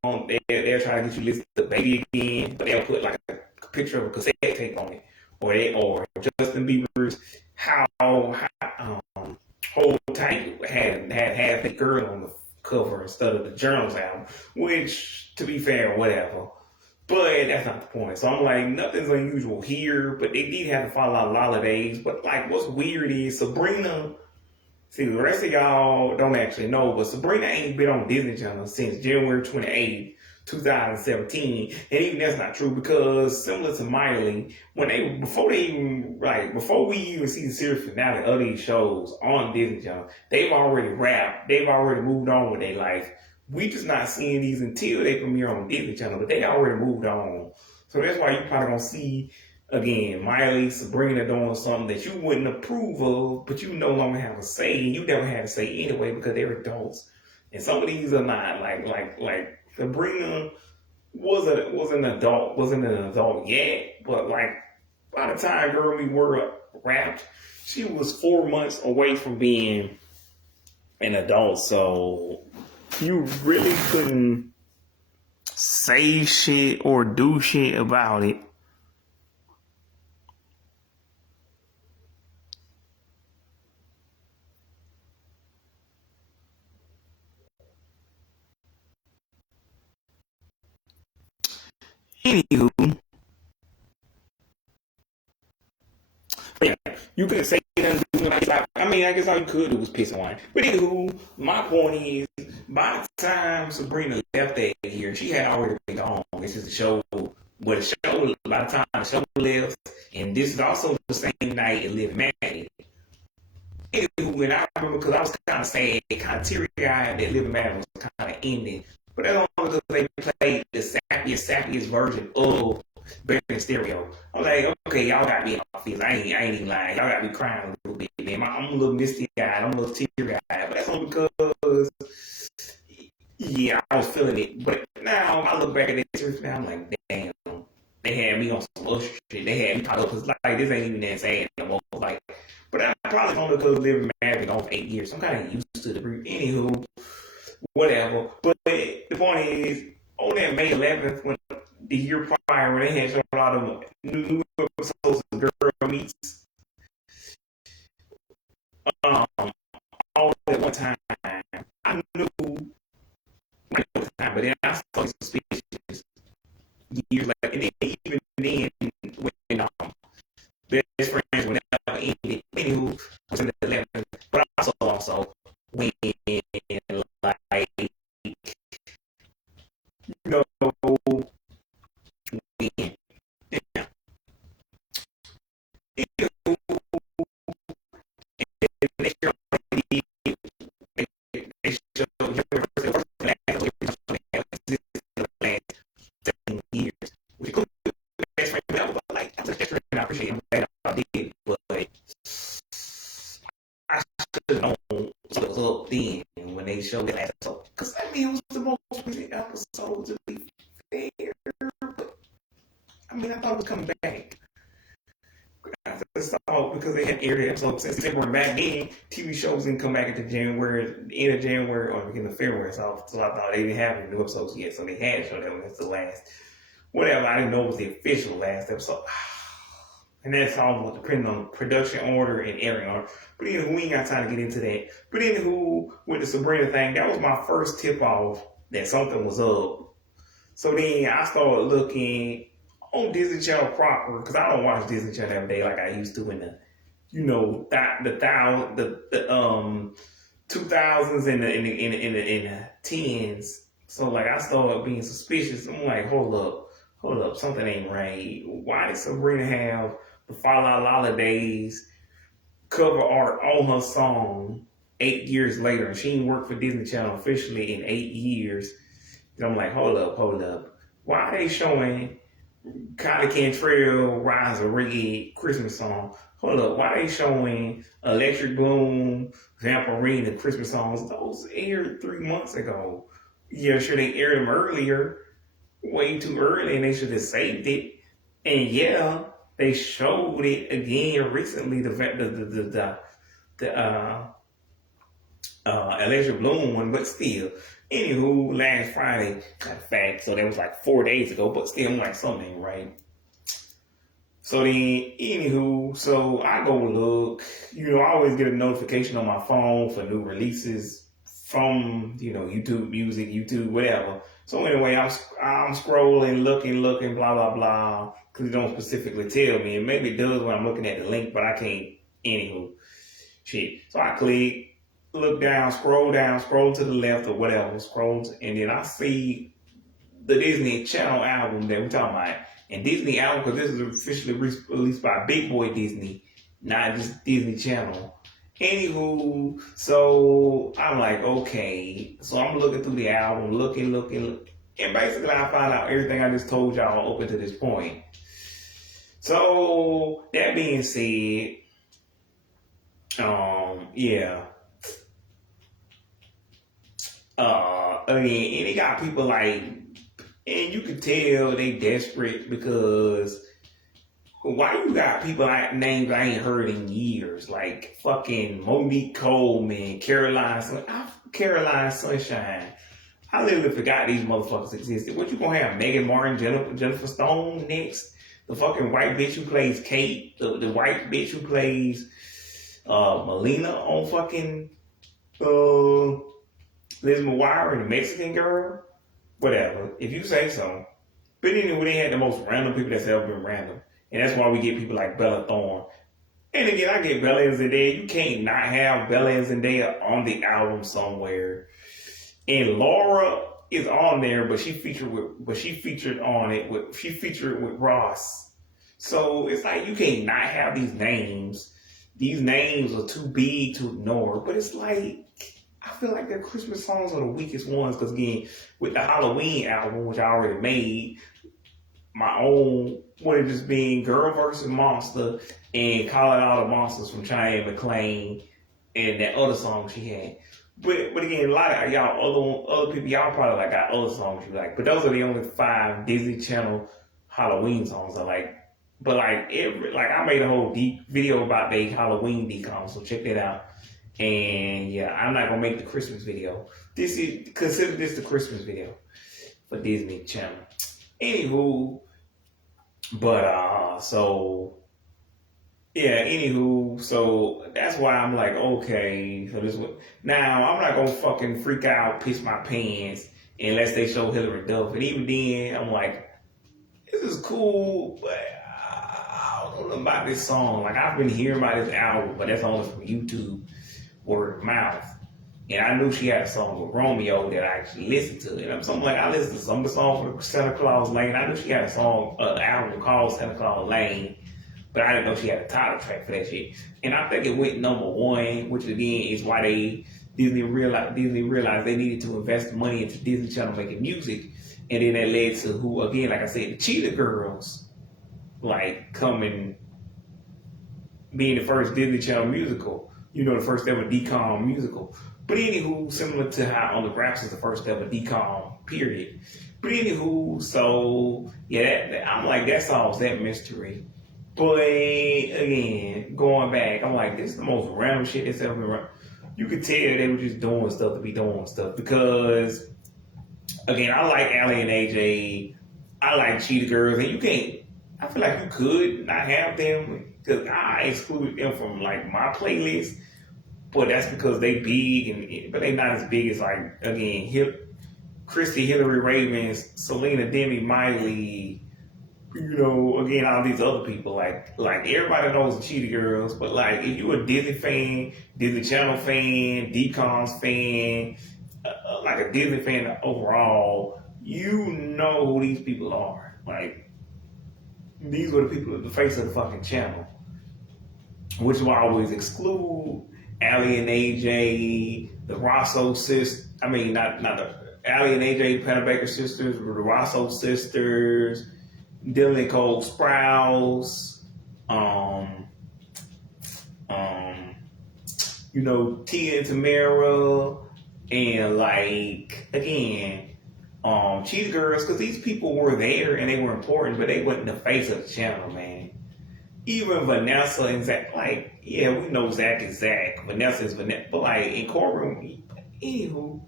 they're trying to get you to listen to Baby again, but they'll put like a picture of a cassette tape on it, or Justin Bieber's Hold Tight had the girl on the cover instead of the Journals album, which, to be fair, whatever. But that's not the point. So I'm like, nothing's unusual here, but they did have to follow out holidays. But like, what's weird is Sabrina. See, the rest of y'all don't actually know, but Sabrina ain't been on Disney Channel since January 28th. 2017, and even that's not true because similar to Miley, when they before we even see the series finale of these shows on Disney Channel, they've already wrapped, they've already moved on with their life. We just not seeing these until they premiere on Disney Channel, but they already moved on. So that's why you probably gonna see again Miley, Sabrina doing something that you wouldn't approve of, but you no longer have a say, and you never had a say anyway because they're adults. And some of these are not like Sabrina wasn't an adult yet, but like by the time Girl We Were wrapped, she was 4 months away from being an adult. So you really couldn't say shit or do shit about it. Anywho, yeah, you couldn't say nothing. I mean, I guess all you could do was piss and whine. But anywho, my point is, by the time Sabrina left that year, she had already been gone. This is the show. By the time the show left, and this is also the same night it lived Maddie. Anywho, and I remember because I was kind of sad, kind of teary-eyed that Living Matter was kind of ending. But that's only because they played the sappiest version of Barry Stereo. I'm like, okay, y'all got me off this. I ain't even lying. Y'all got me crying a little bit, man. I'm a little misty-eyed. I'm a little teary-eyed. But that's only because, yeah, I was feeling it. But now I look back at that series now, I'm like, damn. They had me on some other shit. They had me caught up because like this ain't even that sad no more. Like, but I probably only because Living Mad been on for 8 years. So I'm kind of used to the brief. Anywho, whatever. But the point is, on that May 11th, when the year prior, when they had shown a lot of new episodes of Girl Meets, all at one time, I knew, but then I started suspicious years later, and then even then, when best friends will never ended. Anywho, was in the 11th, but also when like you know when yeah. They show years. Which could be best friend level, but like I was best friend, I appreciate it. I did, but I should have known what was up then when they showed the last episode. Because I mean, it was the most recent episode to be fair. But I mean, I thought it was coming back. After the saw because they had aired the episode since December, and back then TV shows didn't come back into January, the end of January or beginning of February. So I thought they didn't have any new episodes yet, so they had to show that when it's the last. Whatever, I didn't know it was the official last episode. And that's all depending on production order and airing order. But anywho, we ain't got time to get into that. But anywho, with the Sabrina thing, that was my first tip off that something was up. So then I started looking on Disney Channel proper, because I don't watch Disney Channel every day like I used to in the, the 2000s and the tens. So like I started being suspicious. I'm like, hold up, something ain't right. Why did Sabrina have the falalalidays cover art on her song 8 years later, and she ain't worked for Disney Channel officially in 8 years? And I'm like, hold up. Why are they showing Kylie Cantrell Rise of Reggae Christmas song? Hold up, why are they showing Electric Bloom, Vampirine, the Christmas songs? Those aired 3 months ago. Yeah, sure, they aired them earlier, way too early, and they should have saved it. And yeah, they showed it again recently. The Electric Bloom one, but still. Anywho, last Friday, got a fact, so that was like 4 days ago, but still, I'm like, something ain't right. So then, anywho, so I go look. I always get a notification on my phone for new releases from, YouTube Music, YouTube, whatever. So anyway, I'm scrolling, looking, blah, blah, blah, because it don't specifically tell me. And maybe it does when I'm looking at the link, but I can't. Anywho, shit. So I click, look down, scroll to the left or whatever, and then I see the Disney Channel album that we're talking about. And Disney album, because this is officially released by Big Boy Disney, not just Disney Channel. Anywho, so I'm like, okay. So I'm looking through the album, looking. And basically I found out everything I just told y'all up until this point. So, that being said, yeah. I mean, and it got people like, and you can tell they desperate because why you got people like names I ain't heard in years, like fucking Monique Coleman, Caroline Sunshine. I literally forgot these motherfuckers existed. What you gonna have? Megan Martin, Jennifer Stone next? The fucking white bitch who plays Kate, the white bitch who plays Melina on fucking Liz McGuire and the Mexican girl? Whatever, if you say so. But anyway, they had the most random people that's ever been random. And that's why we get people like Bella Thorne. And again, I get Bella and Zendaya. You can't not have Bella and Zendaya on the album somewhere. And Laura is on there, but she featured with Ross. So it's like you can't not have these names. These names are too big to ignore. But it's like, I feel like their Christmas songs are the weakest ones because, again, with the Halloween album, which I already made, my own, what it just being Girl vs. Monster and Calling All the Monsters from Cheyenne McClain and that other song she had. But again, a lot of y'all, other people, y'all probably like got other songs you like. But those are the only 5 Disney Channel Halloween songs I like. But like, I made a whole deep video about the Halloween decom, so check that out. And yeah, I'm not gonna make the Christmas video. Consider this the Christmas video for Disney Channel. Anywho, but so that's why I'm like, okay, so this what now I'm not gonna fucking freak out, piss my pants unless they show Hillary Duff. And even then, I'm like, this is cool, but I don't know about this song. Like I've been hearing about this album, but that's only from YouTube. Word of mouth. And I knew she had a song with Romeo that I actually listened to. And I'm something like, I listened to some of the songs for Santa Claus Lane. I knew she had a song, an album called Santa Claus Lane, but I didn't know she had a title track for that shit. And I think it went #1, which again is why Disney realized they needed to invest money into Disney Channel making music. And then that led to who, again, like I said, the Cheetah Girls, like being the first Disney Channel musical. You know, the first ever decom musical. But anywho, similar to how On the Graps is the first ever decom, period. But anywho, so, yeah, I'm like, that solves that mystery. But, again, going back, I'm like, this is the most random shit that's ever been run. You could tell they were just doing stuff to be doing stuff. Because, again, I like Allie and AJ. I like Cheetah Girls. And you can't, I feel like you could not have them. Because I excluded them from, like, my playlist. But that's because they big, but they not as big as, like, again, Christy, Hillary Ravens, Selena, Demi, Miley, you know, again, all these other people. Like everybody knows the Cheetah Girls, but, like, if you a Disney fan, Disney Channel fan, DCOM's fan, like a Disney fan overall, you know who these people are. Like, these were the people at the face of the fucking channel. Which is why I always exclude Allie and AJ, the Rosso sisters. I mean, not the Allie and AJ Panabaker sisters, but the Rosso sisters, Dylan Cole Sprouse, you know, Tia and Tamara, and like again, Cheetah Girls, because these people were there and they were important, but they wasn't the face of the channel, man. Even Vanessa and Zach, like, yeah, we know Zach is Zach. Vanessa is Vanessa. But, like, in Courtroom, anywho,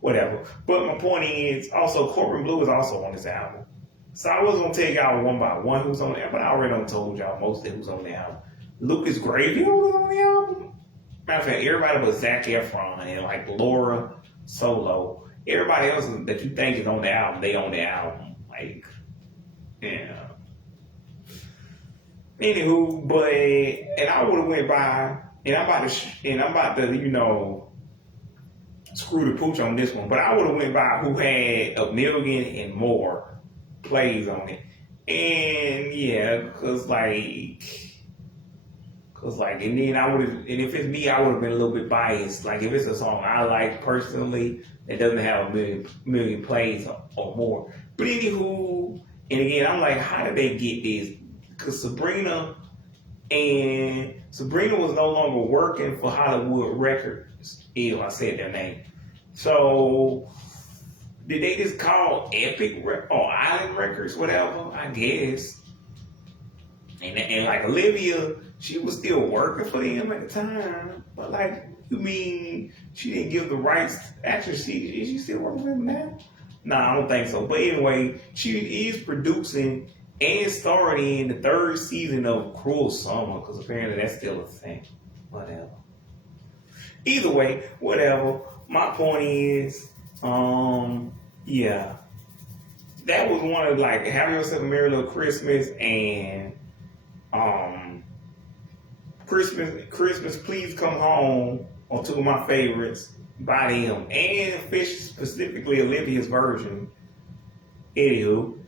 whatever. But my point is, also, Courtroom Blue is also on this album. So I wasn't going to tell y'all one by one who's on the album, but I already done told y'all mostly who's on the album. Lucas Gravy was on the album. Matter of fact, everybody but Zac Efron and, like, Laura Solo. Everybody else that you think is on the album, they on the album. Like, yeah. Anywho, but and I would have went by, and I'm about to, you know, screw the pooch on this one, but I would have went by who had 1,000,000 and more plays on it. And yeah, and then I would have, and if it's me, I would have been a little bit biased. Like if it's a song I like personally that doesn't have 1,000,000 plays or more. But anywho, and again, I'm like, how did they get this? Because Sabrina was no longer working for Hollywood Records. Ew, I said their name. So did they just call Epic or Island Records, whatever? I guess. And like Olivia, she was still working for them at the time. But like, you mean she didn't give the rights? Actually, is she still working for them now? Nah, I don't think so. But anyway, she is producing and starring in the 3rd season of Cruel Summer, because apparently that's still a thing. Whatever. Either way, whatever. My point is, yeah. That was one of like Have Yourself a Merry Little Christmas and Christmas Please Come Home are two of my favorites by them. And Fish, specifically Olivia's version. Anywho.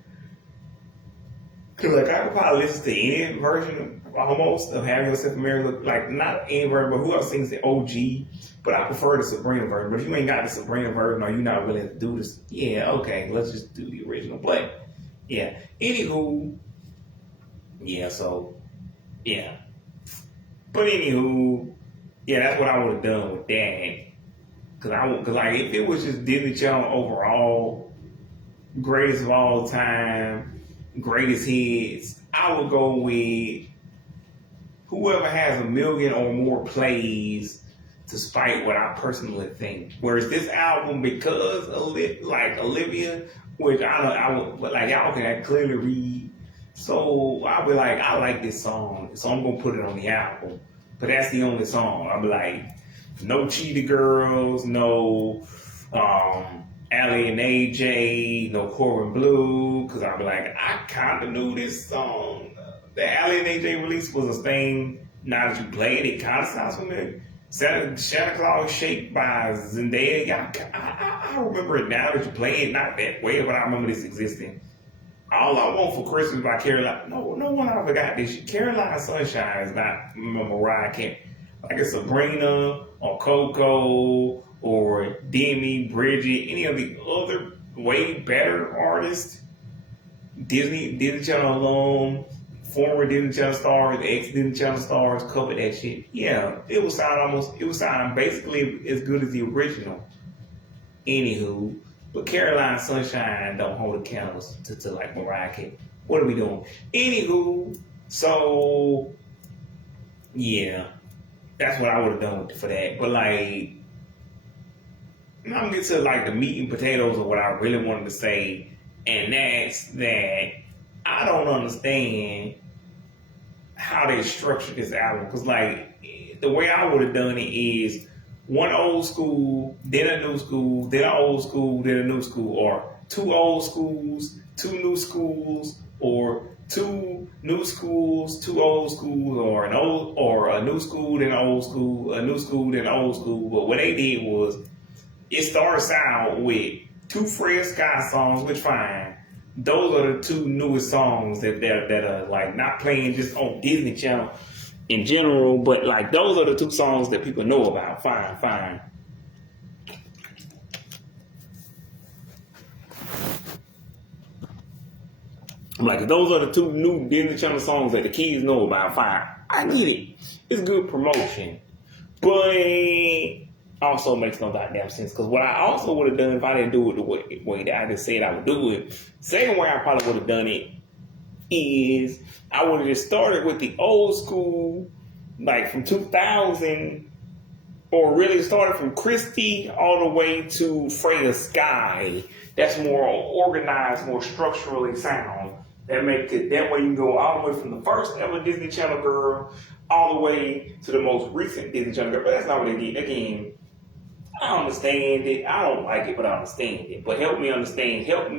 Cause like I could probably listen to any version almost of Have Yourself a Merry Little, like not any version, but who else sings the OG? But I prefer the Sabrina version. But if you ain't got the Sabrina version or you're not willing to do this, yeah, okay, let's just do the original. But yeah. Anywho, yeah, so yeah. But anywho, yeah, that's what I would have done with that. Cause like if it was just Disney Channel overall, greatest of all time, greatest hits, I would go with whoever has 1,000,000 or more plays, despite what I personally think. Whereas this album, because like Olivia, which I would, but like y'all can clearly read, so I'll be like, I like this song, so I'm gonna put it on the album. But that's the only song. I'll be like, no Cheetah Girls, no Allie and AJ, no Corbin Blue, because I'll be like, I kind of knew this song. The Allie and AJ release was a thing. Now that you play it, it kind of sounds familiar. Santa Claus Shake by Zendaya. I remember it now that you play it, not that way, but I remember this existing. All I Want for Christmas by Caroline. No one I forgot this. Caroline Sunshine is not Mariah Carey. Like it's Sabrina or Coco or Demi, Bridget, any of the other way better artists. Disney Channel alone, former Disney Channel stars, ex-Disney Channel stars covered that shit. Yeah, it would sound basically as good as the original. Anywho, but Caroline Sunshine don't hold a candle to like Mariah Carey. What are we doing? Anywho, so yeah, that's what I would have done for that. But like, I'm gonna get to like the meat and potatoes of what I really wanted to say, and that's that I don't understand how they structured this album. Because like the way I would have done it is one old school, then a new school, then an old school, then a new school, or two old schools, two new schools, or two new schools, two old schools, or a new school, then an old school, a new school, then an old school. But what they did was it starts out with two Fred Scott songs, which fine. Those are the two newest songs that are like not playing just on Disney Channel in general, but like those are the two songs that people know about. Fine. Like those are the two new Disney Channel songs that the kids know about. Fine, I get it. It's good promotion, but also makes no goddamn sense. Because what I also would have done if I didn't do it the way that I just said I would do it, second way I probably would have done it is I would have just started with the old school, like from 2000, or really started from Christy all the way to Freya Sky. That's more organized, more structurally sound. That makes it that way you can go all the way from the first ever Disney Channel girl all the way to the most recent Disney Channel girl. But that's not what they did. Again, I understand it. I don't like it, but I understand it. But help me understand. Help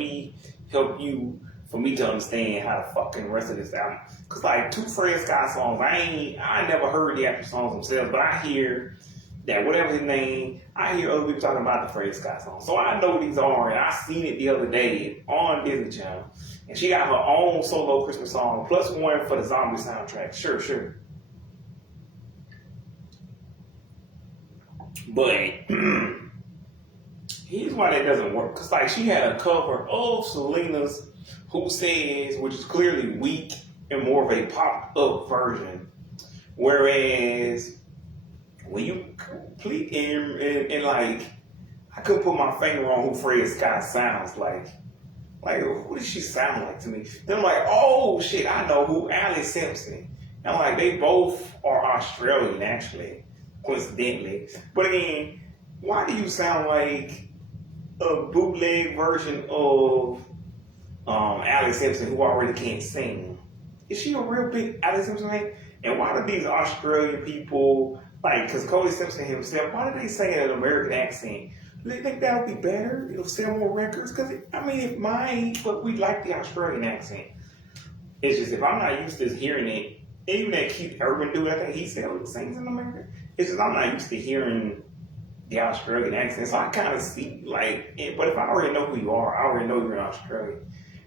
help you, for me to understand how the fucking rest of this album. Cause like two Fred Scott songs, I never heard the actual songs themselves, but I hear that whatever his name, I hear other people talking about the Fred Scott song. So I know these are, and I seen it the other day on Disney Channel. And she got her own solo Christmas song, plus one for the zombie soundtrack. Sure. But here's why that doesn't work. Because like she had a cover of Selena's Who Says, which is clearly weak and more of a popped up version. Whereas when you complete and like I couldn't put my finger on who Fred Scott sounds like. Like, who does she sound like to me? Then I'm like, oh shit, I know who, Allie Simpson. And I'm like, they both are Australian actually, coincidentally. But again, why do you sound like a bootleg version of Allie Simpson who already can't sing? Is she a real big Allie Simpson fan? And why do these Australian people, like, because Cody Simpson himself, why do they say in an American accent? Do they think that would be better? It'll sell more records? Because, I mean, it might, but we like the Australian accent. It's just, if I'm not used to hearing it, even that Keith Urban dude, I think he sings in America. It's just, I'm not used to hearing the Australian accent. So I kind of see, like, but if I already know who you are, I already know you're in Australia.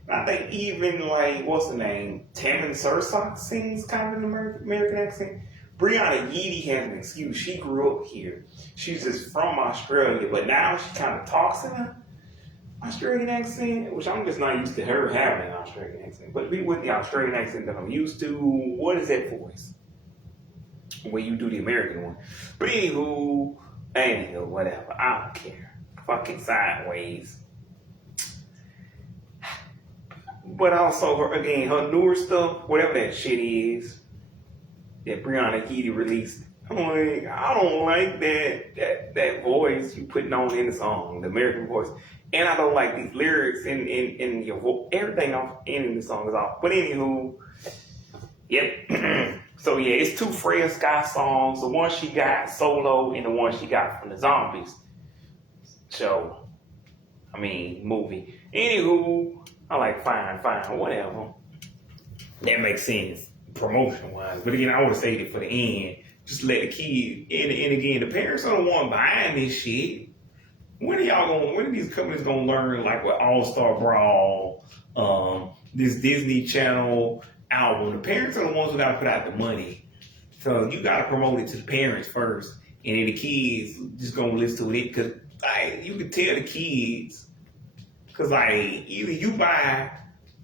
And I think even, like, what's the name? Tammin Sursok sings kind of an American accent. Brianna Yeedy has an excuse. She grew up here. She's just from Australia, but now she kind of talks in an Australian accent, which I'm just not used to her having an Australian accent. But be with the Australian accent that I'm used to. What is that voice? When you do the American one. But anywho, whatever. I don't care. Fucking sideways. But also, her newer stuff, whatever that shit is, that Brianna Yeedy released. I'm like, I don't like that voice you putting on in the song, the American voice. And I don't like these lyrics and your voice. Everything in the song is off. But anywho, yep. So yeah, it's two Fred Scott songs. The one she got solo and the one she got from the Zombies show. Movie. Anywho, I like fine, whatever. That makes sense. Promotion wise, but again, I would say that for the end, just let the kids. And again, the parents are the one buying this shit. When are these companies gonna learn, like with All Star Brawl, this Disney Channel album? The parents are the ones who gotta put out the money, so you gotta promote it to the parents first, and then the kids just gonna listen to it because you can tell the kids, because either you buy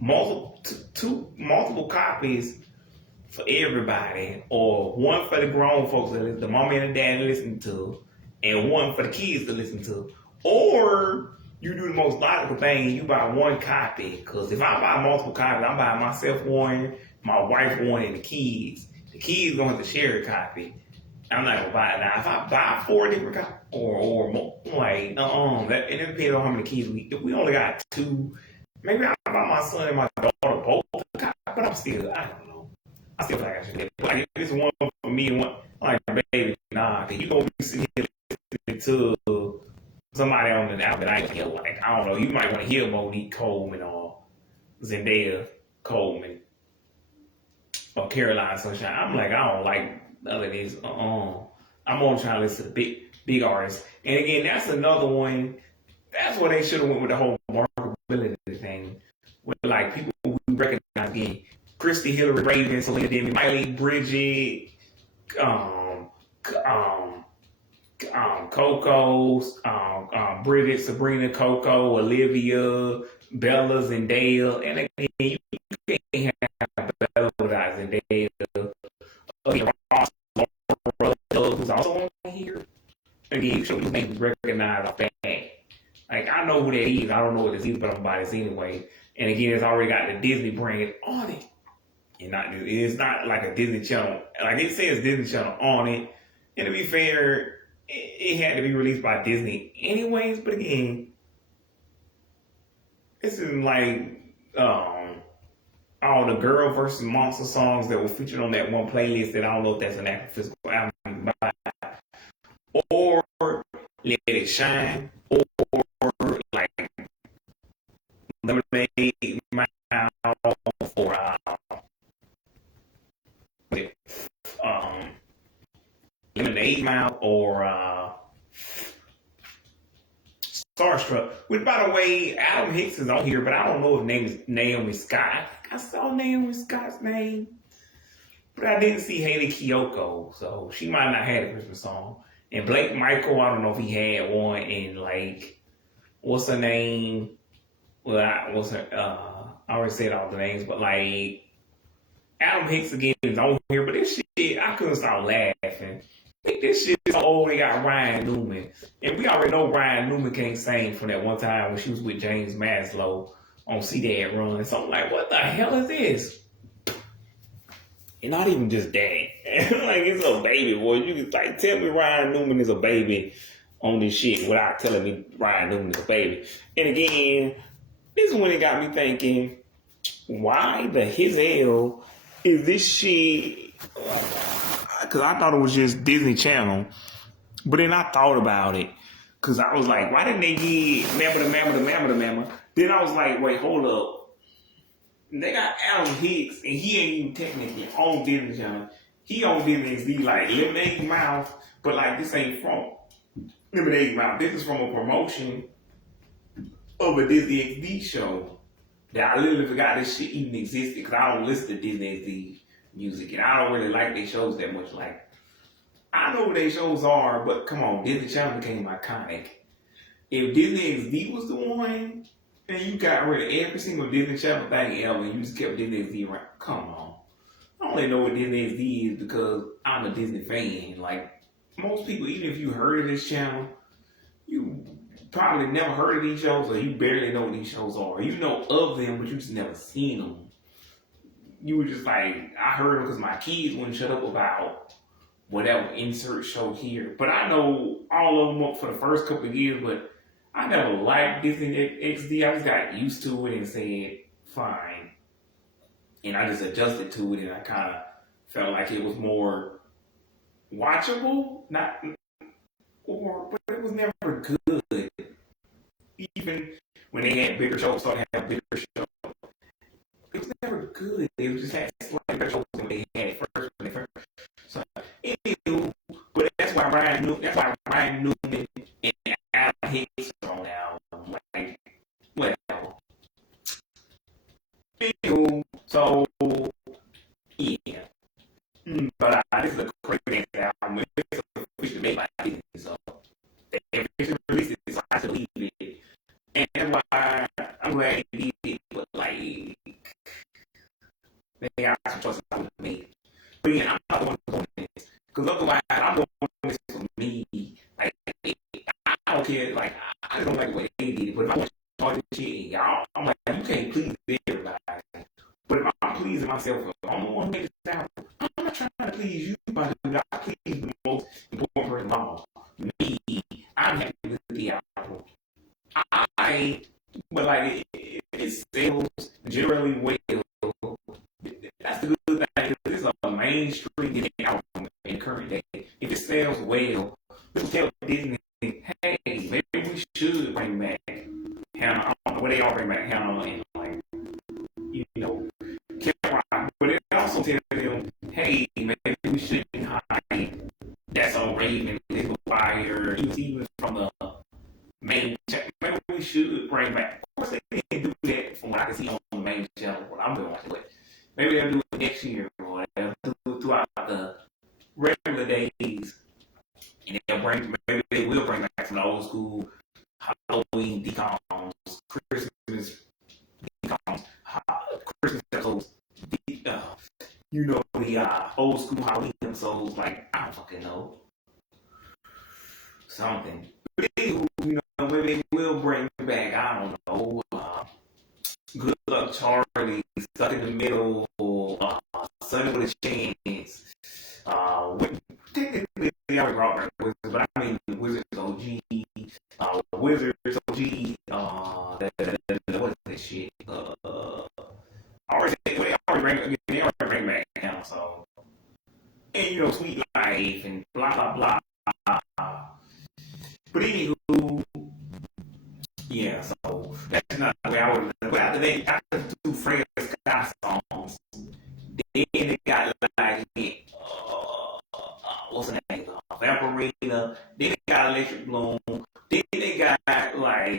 multiple copies for everybody, or one for the grown folks that the mama and the dad listen to, and one for the kids to listen to. Or you do the most logical thing, you buy one copy. Because if I buy multiple copies, I'm buying myself one, my wife one, and the kids. The kids gonna have to share a copy. I'm not gonna buy it. Now, if I buy 4 different copies, or more, like, that, and it depends on how many kids if we only got 2, maybe I buy my son and my daughter both a copy, but I still feel like I should get it. Like, if it's one for me and one, like, baby, nah, cause you gonna be sitting here listening to somebody on the album that I feel like, I don't know, you might want to hear Monique Coleman or Zendaya Coleman or Caroline Sunshine. I'm like, I don't like none of these. I'm gonna try to listen to big artists. And again, that's another one. That's where they should have went with the whole marketability thing. With like people who recognize again. Christy, Hillary, Raven, Selena, Demi, Miley, Bridget, Coco, Bridget, Sabrina, Coco, Olivia, Bella, Zendaya, and again, you can't have Bella without Zendaya. Ross, Laura, who's also on here. Again, you should be recognized off that. Like, I know who that is. I don't know what this is, but I'm about this anyway. And again, it's already got the Disney brand on it. It's not like a Disney Channel. Like it says Disney Channel on it. And to be fair, it had to be released by Disney anyways. But again, this is like all the Girl versus Monster songs that were featured on that one playlist that I don't know if that's an actual physical album. Or Let It Shine. Or like Lemonade Mouth. Or Lemonade Mouth, or Starstruck. Which, by the way, Adam Hicks is on here, but I don't know if name is Naomi Scott. I saw Naomi Scott's name, but I didn't see Haley Kiyoko, so she might not have a Christmas song. And Blake Michael, I don't know if he had one. And like, what's her name? Well, what's her? I already said all the names, but like Adam Hicks again is on here. But this shit, I couldn't stop laughing. This shit is so old. They got Ryan Newman, and we already know Ryan Newman can't sing from that one time when she was with James Maslow on See Dad Run. So I'm like, what the hell is this? And not even just that. Like, it's a baby, boy. You can like tell me Ryan Newman is a baby on this shit without telling me Ryan Newman is a baby. And again, this is when it got me thinking, why the hell is this shit? Because I thought it was just Disney Channel. But then I thought about it. Because I was like, why didn't they get Mamma? Then I was like, wait, hold up. They got Adam Hicks, and he ain't even technically on Disney Channel. He on Disney XD, like Lemonade Mouth, but like this ain't from Lemonade Mouth. This is from a promotion of a Disney XD show that I literally forgot this shit even existed because I don't listen to Disney XD music, and I don't really like their shows that much. Like, I know what their shows are, but come on, Disney Channel became iconic. If Disney XD was the one, and you got rid of every single Disney Channel thing ever, and you just kept Disney XD around. Come on. I only know what Disney XD is because I'm a Disney fan. Like, most people, even if you heard of this channel, you probably never heard of these shows, or you barely know what these shows are. You know of them, but you just never seen them. You were just like, I heard them because my kids wouldn't shut up about whatever insert show here. But I know all of them up for the first couple of years, but I never liked Disney XD. I just got used to it and said, fine. And I just adjusted to it, and I kind of felt like it was more watchable, but it was never good. Even when they had bigger shows, started having bigger shows, it was never good. It was just had slightly shows than they had first. So, anywho, but that's why Ryan Newman and Adam Hicks on now. Like, well, anywho, so yeah. But this is a crazy album. It's officially made by Disney, so they officially released it, so I should believe it. And that's why I'm glad they did it, but like, they got some choices I would have made. But yeah, I'm not the one doing this. Because otherwise, I'm doing this for me. Like, I don't care. Like, I don't like the way they did it. But if I want to start this shit, y'all, I'm like, you can't please everybody. But if I'm pleasing myself, if I'm the one who makes this album, I'm not trying to please you, but I please the most important person of all. Me. I'm happy with the album. But like, it sells generally well. That's the good thing, because it's a mainstream album in current day. If it sells well, let's tell Disney, hey, maybe we should bring back Hannah. I don't know where they all bring back Hannah and like, you know, Cameron. But it also tells them, hey, maybe we shouldn't hide That's So Raven, Little Wire, even from the main channel. Maybe we should bring back. Of course, they didn't do that from what I can see on the main channel. What I'm doing, but maybe they'll do it next year or whatever, throughout the regular days. And maybe they will bring back some old school Halloween decoms, Christmas decoms, Christmas episodes, the old school Halloween episodes, like, I don't fucking know. Something. But anywho, maybe they will bring back, I don't know, Good Luck Charlie, Stuck in the Middle, Sunny with a Chance. Technically, they already brought back Wizards, but I mean Wizards OG, Wizards OG, what is this shit? They already bring back now, so. And Sweet Life and blah, blah, blah. But anywho, yeah, so that's not the way I would. But after they do Fred Scott songs, then they got like what's the name? Vampirina. Then they got Electric Bloom. Then they got like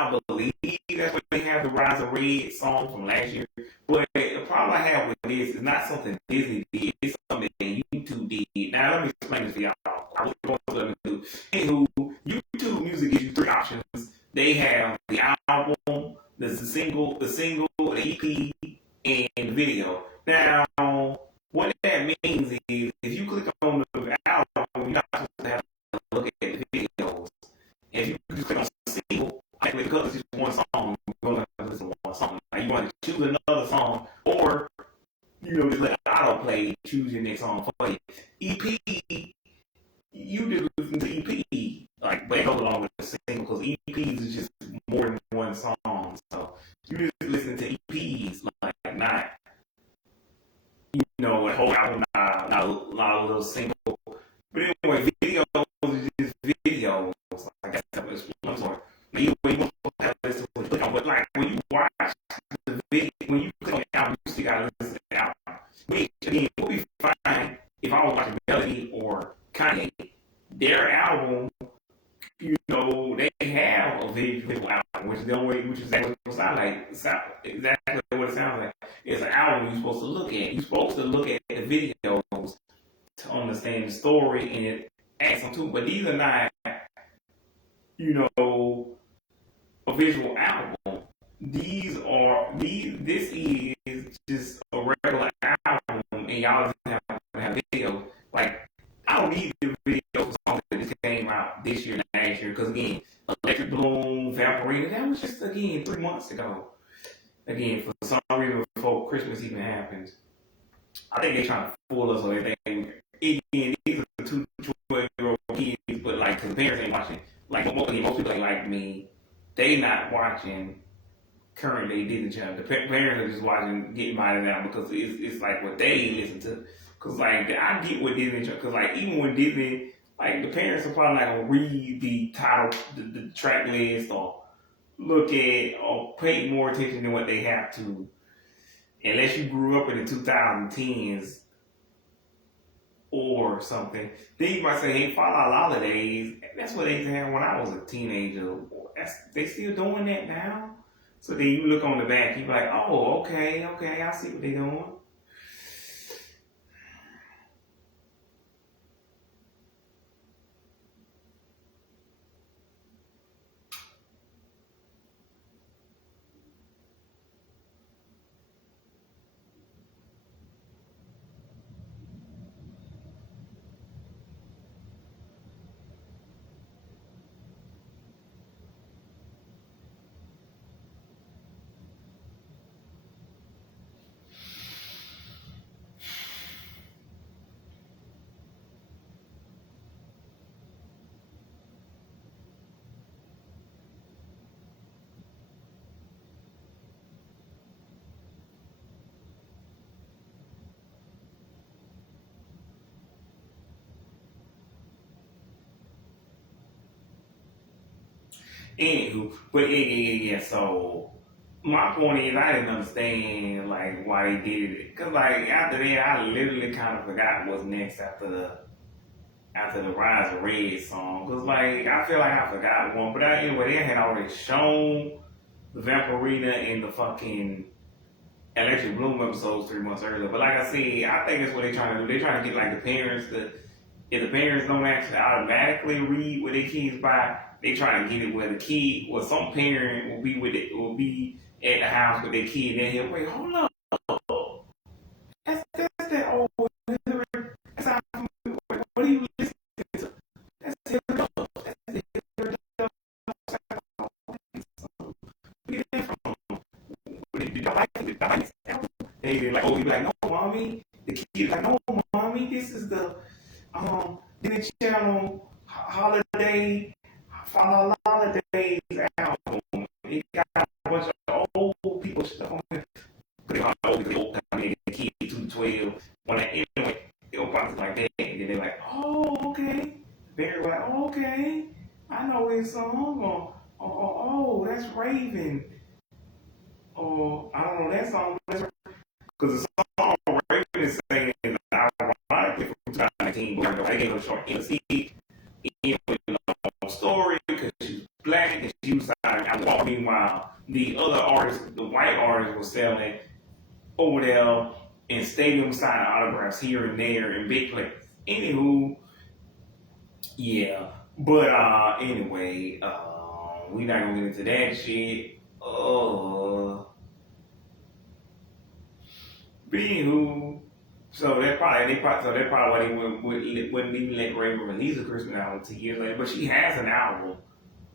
I believe that's what they have the Rise of Red song from last year. But the problem I have with this is not something Disney did. It's something that YouTube did. Now let me explain this to y'all. I was going to let me do. Anywho, YouTube Music gives you three options. They have the album, the single, the EP, and the video. Now, what that means is if you click on the album, you're not supposed to have to look at the videos. If you just click on single, because it's just one song, you're going to listen to one song. Now, you want to choose another song, or just let autoplay choose your next song for you. EP, you just listen to EP, but it goes along with the single because EPs is just more than one song. So you just listen to EPs, not a whole album, not a little single. But anyway, videos is just videos. That's I'm sorry. Now, you supposed to have to listen to click on, but when you watch the video, when you click on the album, you still gotta listen to the album. Which again would be fine if I was watching Melody or Kanye. Their album, they have a visual album, which is the only way, which is exactly what it sounds like. Exactly what it sounds like. It's an album you're supposed to look at. You're supposed to look at the videos to understand the story and it adds some to it. But these are not, a visual album. This is just a regular album, and y'all just have video. I don't need the video for songs that just came out this year and last year, because again, Electric Bloom, Vaporina, that was just 3 months ago. Again, for some reason before Christmas even happens. I think they're trying to fool us on everything. Again, these are 2 12-year-old kids, but cause the parents ain't watching. Most people like me, they not watching current day Disney Channel. The parents are just watching, getting by it now because it's what they listen to. Cause I get what Disney, cause even when Disney, the parents are probably not gonna read the title, the track list, or look at or pay more attention to what they have to, unless you grew up in the 2010s or something. Then you might say, hey, falalalidays. That's what they used to have when I was a teenager. They still doing that now? So then you look on the back, you be like, oh, okay, I see what they doing. Anywho, but yeah. So my point is, I didn't understand why they did it. Cause after that, I literally kind of forgot what's next after the Rise of Red song. Cause I feel like I forgot one, but anyway, they had already shown the Vampirina and the fucking Electric Bloom episodes 3 months earlier. But like I said, I think that's what they're trying to do. They're trying to get the parents to, if the parents don't actually automatically read what their kids buy, they try to get it where some parent will be at the house with their kid and he'll wait, hold up. That's that old that's how, what are you listening to? That's Hillary Duff. That's the Hillary Duff. Where you get that from? Did I like this album? And you're like, you be like, no, mommy. The kid's like, no, mommy, this is the Disney Channel holiday falalalidays album. It got a bunch of old people stuff on it. But they old kid 212. Anyway, it'll probably like that. And then they're like, oh, okay. They're like, okay. I know this song. Oh, that's Raven. Or I don't know that song. Because the song Raven is saying is ironically from 2019, but I gave her a short MC. Story because she's black and she was out I walked. Meanwhile, the other artists, the white artists, were selling over there in stadium sign autographs here and there in big places. Anywho, yeah. But anyway, we not gonna get into that shit. Anywho, so that probably why they wouldn't even let Raven release a Christmas album 2 years later. But she has an album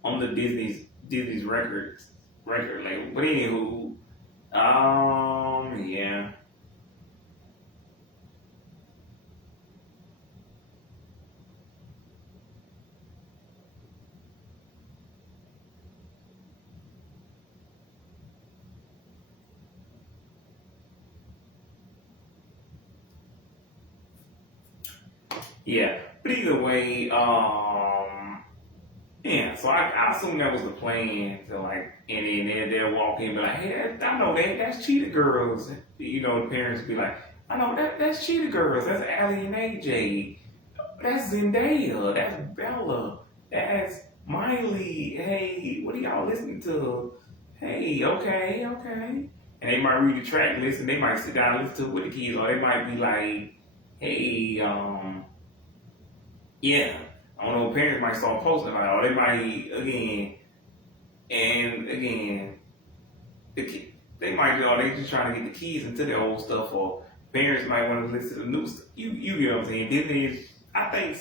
on the Disney's record label. But anywho, yeah. Yeah, but either way, yeah. So I assume that was the plan to like, and then they'll walk in and be like, hey, I know that's Cheetah Girls. You know, the parents be like, I know that's Cheetah Girls. That's Allie and AJ. That's Zendaya. That's Bella. That's Miley. Hey, what are y'all listening to? Hey, okay. And they might read the track list and they might sit down and listen to it with the kids, or they might be like, hey, yeah, I don't know. Parents might start posting about it, or they might again, they might, or they just trying to get the keys into their old stuff, or parents might want to listen to the new stuff. You get what I'm saying? Disney is, I think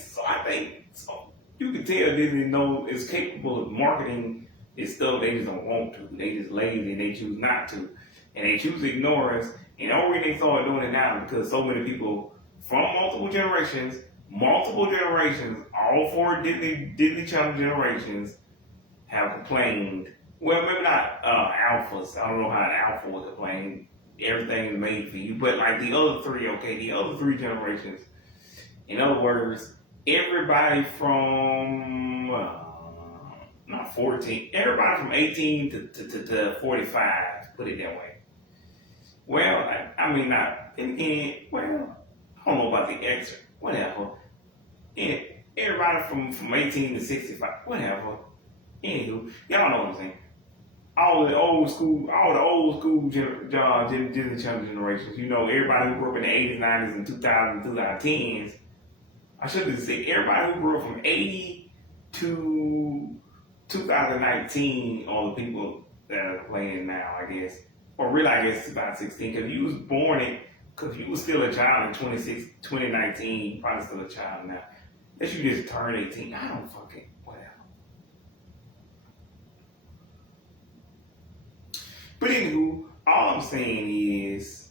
so. You can tell Disney is capable of marketing this stuff. They just don't want to. They just lazy. And they choose not to, and they choose to ignore us. And the only reason they started doing it now is because so many people from multiple generations, all four Disney Channel generations have complained. Well, maybe not alphas. I don't know how an alpha would complain. Everything is made for you, but like the other three, okay, the other three generations. In other words, everybody from not 14, everybody from 18 to 45. Put it that way. Well, I mean, not again. Well, I don't know about the extra. Whatever. And everybody from 18 to 65, whatever. Anywho, y'all know what I'm saying. All the old school Disney Channel generations. You know, everybody who grew up in the 80s, 90s, and 2000s, 2010s. I should have said everybody who grew up from 80 to 2019 are the people that are playing now, I guess. Or really, I guess 2016, because you was born in, because you was still a child in 2019, you probably still a child now. Unless you just turned 18. I don't fucking, whatever. But anywho, all I'm saying is,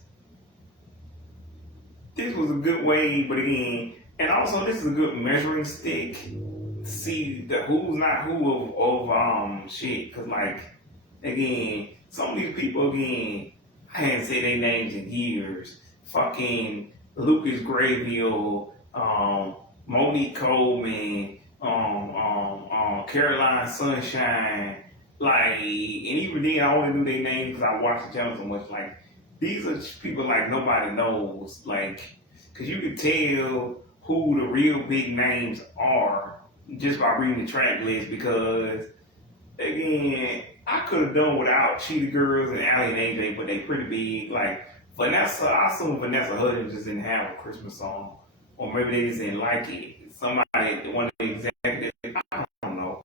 this was a good way, but again, and also this is a good measuring stick to see the who's not who of shit. Cause like, again, some of these people, again, I hadn't said their names in years. Fucking Lucas Graybill, Monique Coleman, Caroline Sunshine, like, and even then I only knew their names because I watched the channel so much. Like, these are people like nobody knows, like, because you can tell who the real big names are just by reading the track list. Because again, I could have done without Cheetah Girls and Allie and AJ, but they pretty big. Like Vanessa, I assume Vanessa Hudgens just didn't have a Christmas song, or maybe they just didn't like it. Somebody, one of the executives, I don't know,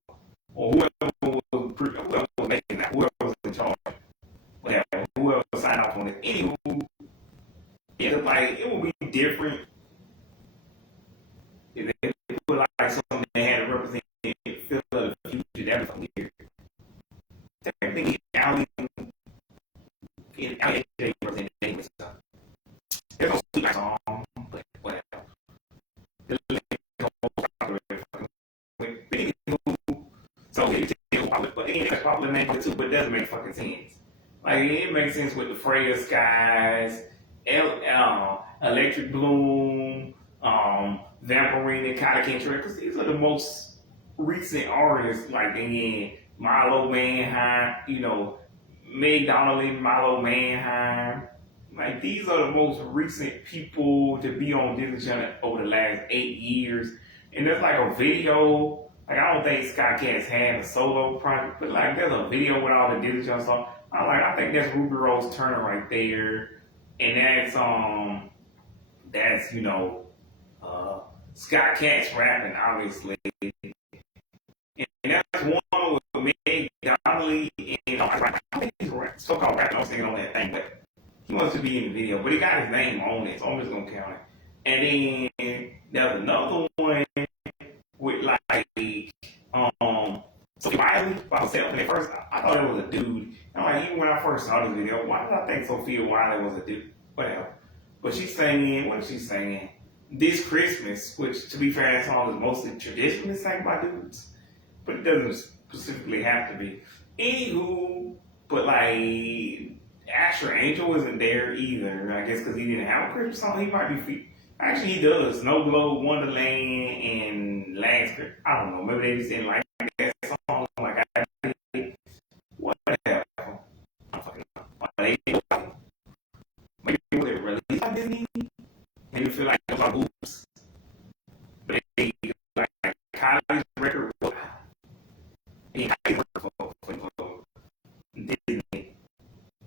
or whoever was making that, whoever was in charge, whatever, whoever signed off on it. Anywho, it's like it would be different if they put like something that had to represent feel of the future. That was weird. I think Allie represented English stuff. There's no super song, but whatever. So but again, that's popular name too, but it doesn't make fucking sense. Like it makes sense with the Freya Skies, Electric Bloom, Vampirina, Kata Kentra, because these are the most recent artists. Like again, Milo Manheim, you know, Meg Donnelly, Milo Manheim. Like these are the most recent people to be on Disney Channel over the last 8 years. And there's like a video Like, I don't think Scott Katz had a solo project, but like, there's a video with all the Diddy song. I think that's Ruby Rose Turner right there, and that's Scott Katz rapping, obviously, and that's one with Meg Donnelly and I think he's so-called rapping. I was thinking on that thing, but he wants to be in the video, but he got his name on it, so I'm just gonna count it. And then there's another one with like Sophia Wiley by herself. And at first I thought it was a dude. And like, even when I first saw this video, why did I think Sophia Wiley was a dude? Whatever. But she's singing, what is she singing? This Christmas, which to be fair, that song is mostly traditionally sang by dudes. But it doesn't specifically have to be. Anywho, but like Asher Angel isn't there either. I guess because he didn't have a Christmas song, he might be. Actually, he does. Snow Globe, Wonderland, and Last Christmas. I don't know. Maybe they just didn't like that song. Like I did. Whatever. I'm fucking up. Maybe it was released by Disney. Maybe feel like it was on Oops. But they like Kylie's record. He record for Disney.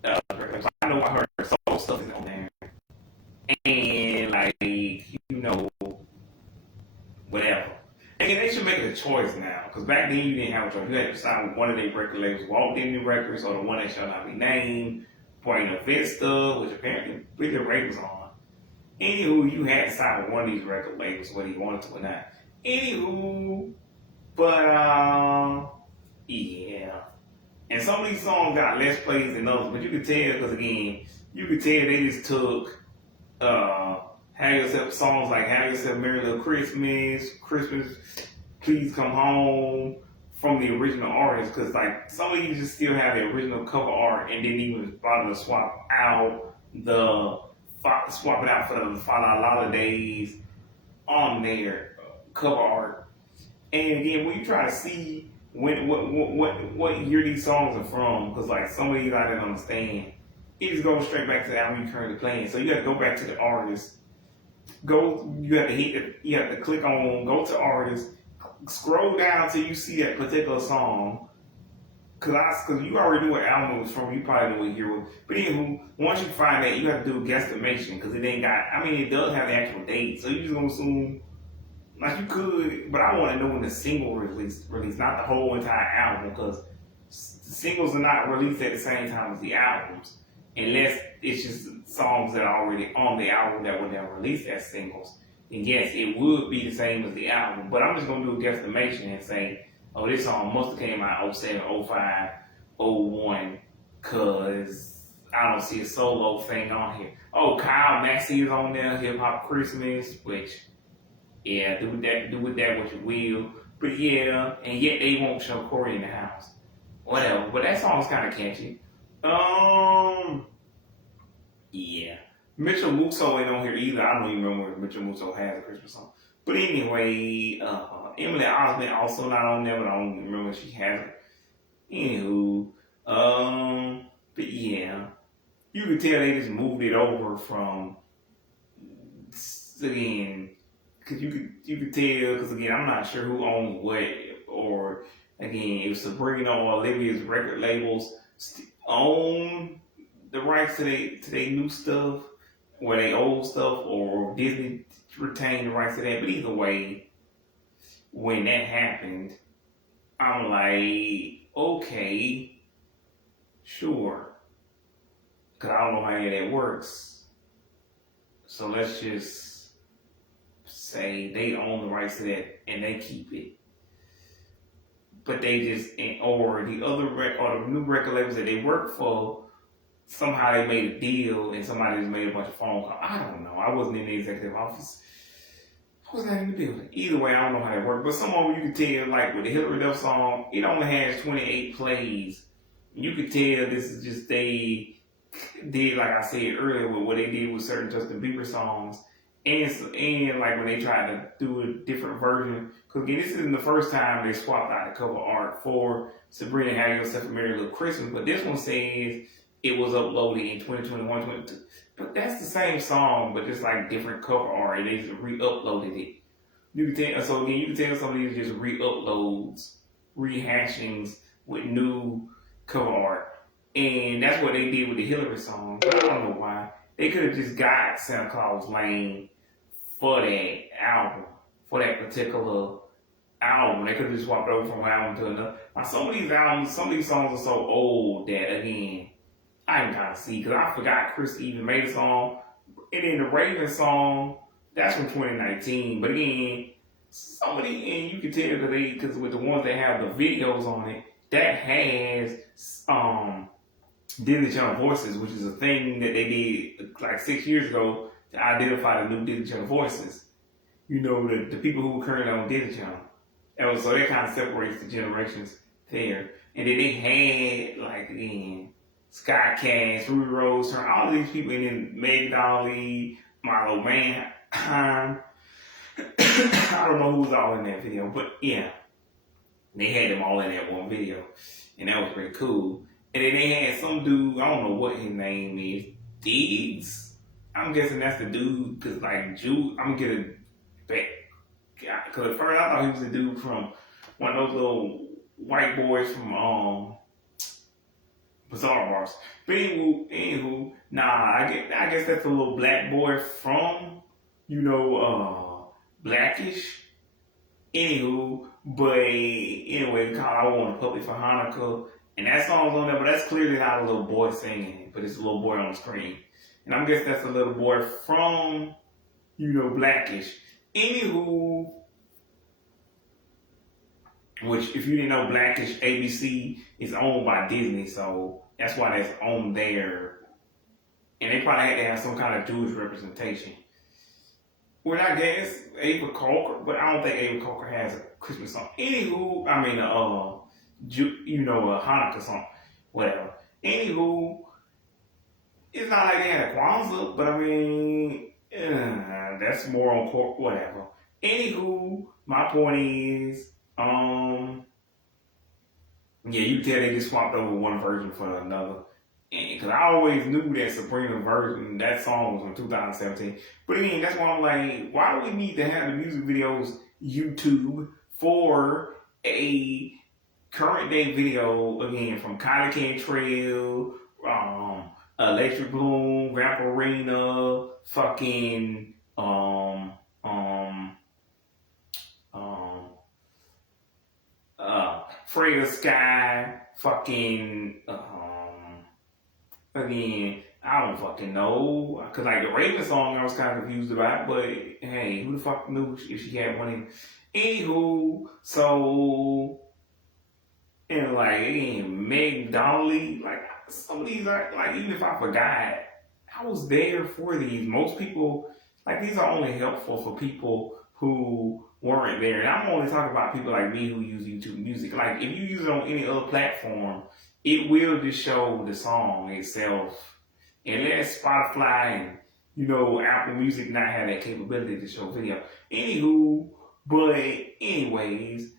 I know I heard soul stuff is on there. And like, whatever. And they should make it a choice now. Because back then you didn't have a choice. You had to sign with one of their record labels, Walt Disney Records, or the one that shall not be named, Buena Vista, which apparently Big Ray was on. Anywho, you had to sign with one of these record labels whether you wanted to or not. Anywho, but yeah. And some of these songs got less plays than others, but you could tell, because again, you could tell they just took Have Yourself songs like Have Yourself Merry Little Christmas, Christmas, Please Come Home from the original artist, because like some of these just still have the original cover art and didn't even bother to swap it out for the falalalidays on their cover art. And again, when you try to see what year these songs are from, because like some of these I didn't understand. It just goes straight back to the album you're currently playing. So you have to go back to the artist. You have to click on, go to artist, scroll down till you see that particular song. Cause you already knew what album it was from, you probably knew what year it was. But anyway, once you find that, you have to do a guesstimation, because it ain't got, it does have the actual date. So you just gonna assume, like you could, but I want to know when the single released, not the whole entire album, because the singles are not released at the same time as the albums. Unless it's just songs that are already on the album that were never released as singles. And yes, it would be the same as the album. But I'm just going to do a guesstimation and say, oh, this song must have came out 07, 05, 01, because I don't see a solo thing on here. Oh, Kyle Maxey is on there, Hip Hop Christmas, which, yeah, do with that what you will. But yeah, and yet they won't show Corey in the house. Whatever, but that song's kind of catchy. Yeah. Mitchell Musso ain't on here either. I don't even remember if Mitchell Musso has a Christmas song. But anyway, Emily Osment also not on there, but I don't remember if she has it. Anywho, but yeah, you could tell they just moved it over from, again, because you could tell, because again, I'm not sure who owns what, or again, if Sabrina or Olivia's record labels own the rights to their new stuff, or their old stuff, or Disney retained the rights to that. But either way, when that happened, I'm like, okay, sure. Because I don't know how that works. So let's just say they own the rights to that and they keep it. But they just, or the new record labels that they work for, somehow they made a deal and somebody just made a bunch of phone calls. I don't know. I wasn't in the executive office. I was not in the building. Either way, I don't know how that worked. But some of them you can tell, like with the Hillary Duff song, it only has 28 plays. You could tell this is just they did, like I said earlier, with what they did with certain Justin Bieber songs. And like when they tried to do a different version, because again, this isn't the first time they swapped out the cover art for Sabrina Have Yourself a Merry Little Christmas, but this one says it was uploaded in 2021, 22. But that's the same song, but just like different cover art. They just re-uploaded it. You can tell, so again, you can tell some of these are just re-uploads, rehashings with new cover art. And that's what they did with the Hillary song. But I don't know why. They could have just got Santa Claus Lane for that album, for that particular album. They could have just swapped over from one album to another. Now, some of these albums, some of these songs are so old that, again, I can kind of see, because I forgot Chris even made a song. And then the Raven song, that's from 2019. But again, somebody, and you can tell that because with the ones that have the videos on it, that has Disney Channel voices, which is a thing that they did like 6 years ago to identify the new Disney Channel voices. You know, the people who were currently on Disney Channel. And so that kind of separates the generations there. And then they had, like, again, Sky Cash, Ruby Rose, all of these people, and then Meg Dolly, Milo Manheim. I don't know who was all in that video, but yeah, they had them all in that one video, and that was pretty cool. And then they had some dude, I don't know what his name is, Diggs. I'm guessing that's the dude, because like I'm gonna get a back, because at first I thought he was the dude from one of those little white boys from Bizarre Bars. But anywho, nah, I guess that's a little black boy from, Blackish. Anywho, but anyway, called I Want a Puppy for Hanukkah. And that song's on there, but that's clearly not a little boy singing, but it's a little boy on the screen. And I'm guessing that's a little boy from, Blackish. Anywho, which, if you didn't know, Blackish ABC is owned by Disney, so that's why that's on there. And they probably had to have some kind of Jewish representation. Well, I guess Ava Coker, but I don't think Ava Coker has a Christmas song. Anywho, I mean, a Hanukkah song, whatever. Anywho, it's not like they had a Kwanzaa, but I mean, that's more on court, whatever. Anywho, my point is, you can tell they just swapped over one version for another. Because I always knew that Sabrina version, that song was from 2017. But again, that's why I'm like, why do we need to have the music videos YouTube for a current day video, again, from Kylie Cantrell, Electric Bloom, Vampirina, fucking, Freya Sky, fucking, again, I don't fucking know. Cause like the Raven song I was kind of confused about, but hey, who the fuck knew if she had one in? Anywho, so, and like, again, Meg Dolly, like, some of these are, like, even if I forgot, I was there for these. Most people, like, these are only helpful for people who weren't there. And I'm only talking about people like me who use YouTube Music. Like, if you use it on any other platform, it will just show the song itself. Unless Spotify and, Apple Music not have that capability to show video. Anywho, but anyways,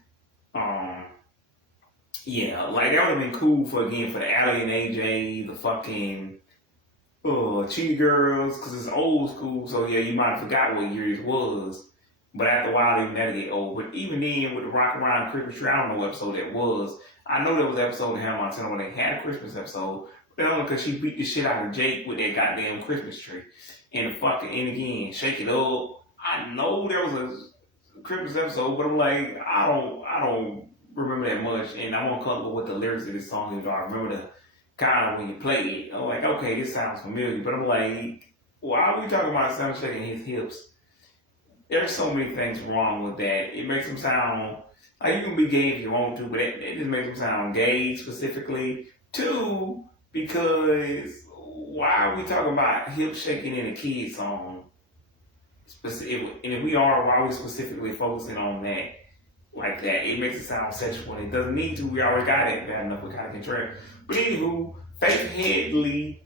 yeah, like that would have been cool for the Ally and AJ, the fucking Cheetah Girls, because it's old school, so yeah, you might have forgot what year it was. But after a while, even that'll get old. But even then, with the Rock Around Christmas Tree, I don't know what episode that was. I know there was an episode in Hannah Montana when they had a Christmas episode, but only because she beat the shit out of Jake with that goddamn Christmas tree. And again, Shake It Up. I know there was a Christmas episode, but I'm like, I don't remember that much, and I'm uncomfortable with the lyrics of this song, even though I remember the kind of when you play it. I'm like, okay, this sounds familiar, but I'm like, why are we talking about Sam shaking his hips? There's so many things wrong with that. It makes them sound like you can be gay if you want to, but it just makes them sound gay specifically. Two, because why are we talking about hip shaking in a kid song? And if we are, why are we specifically focusing on that? Like that, it makes it sound sexual. It doesn't need to. We already got it bad enough with Kylie Cantrell. But anywho, Faith Headley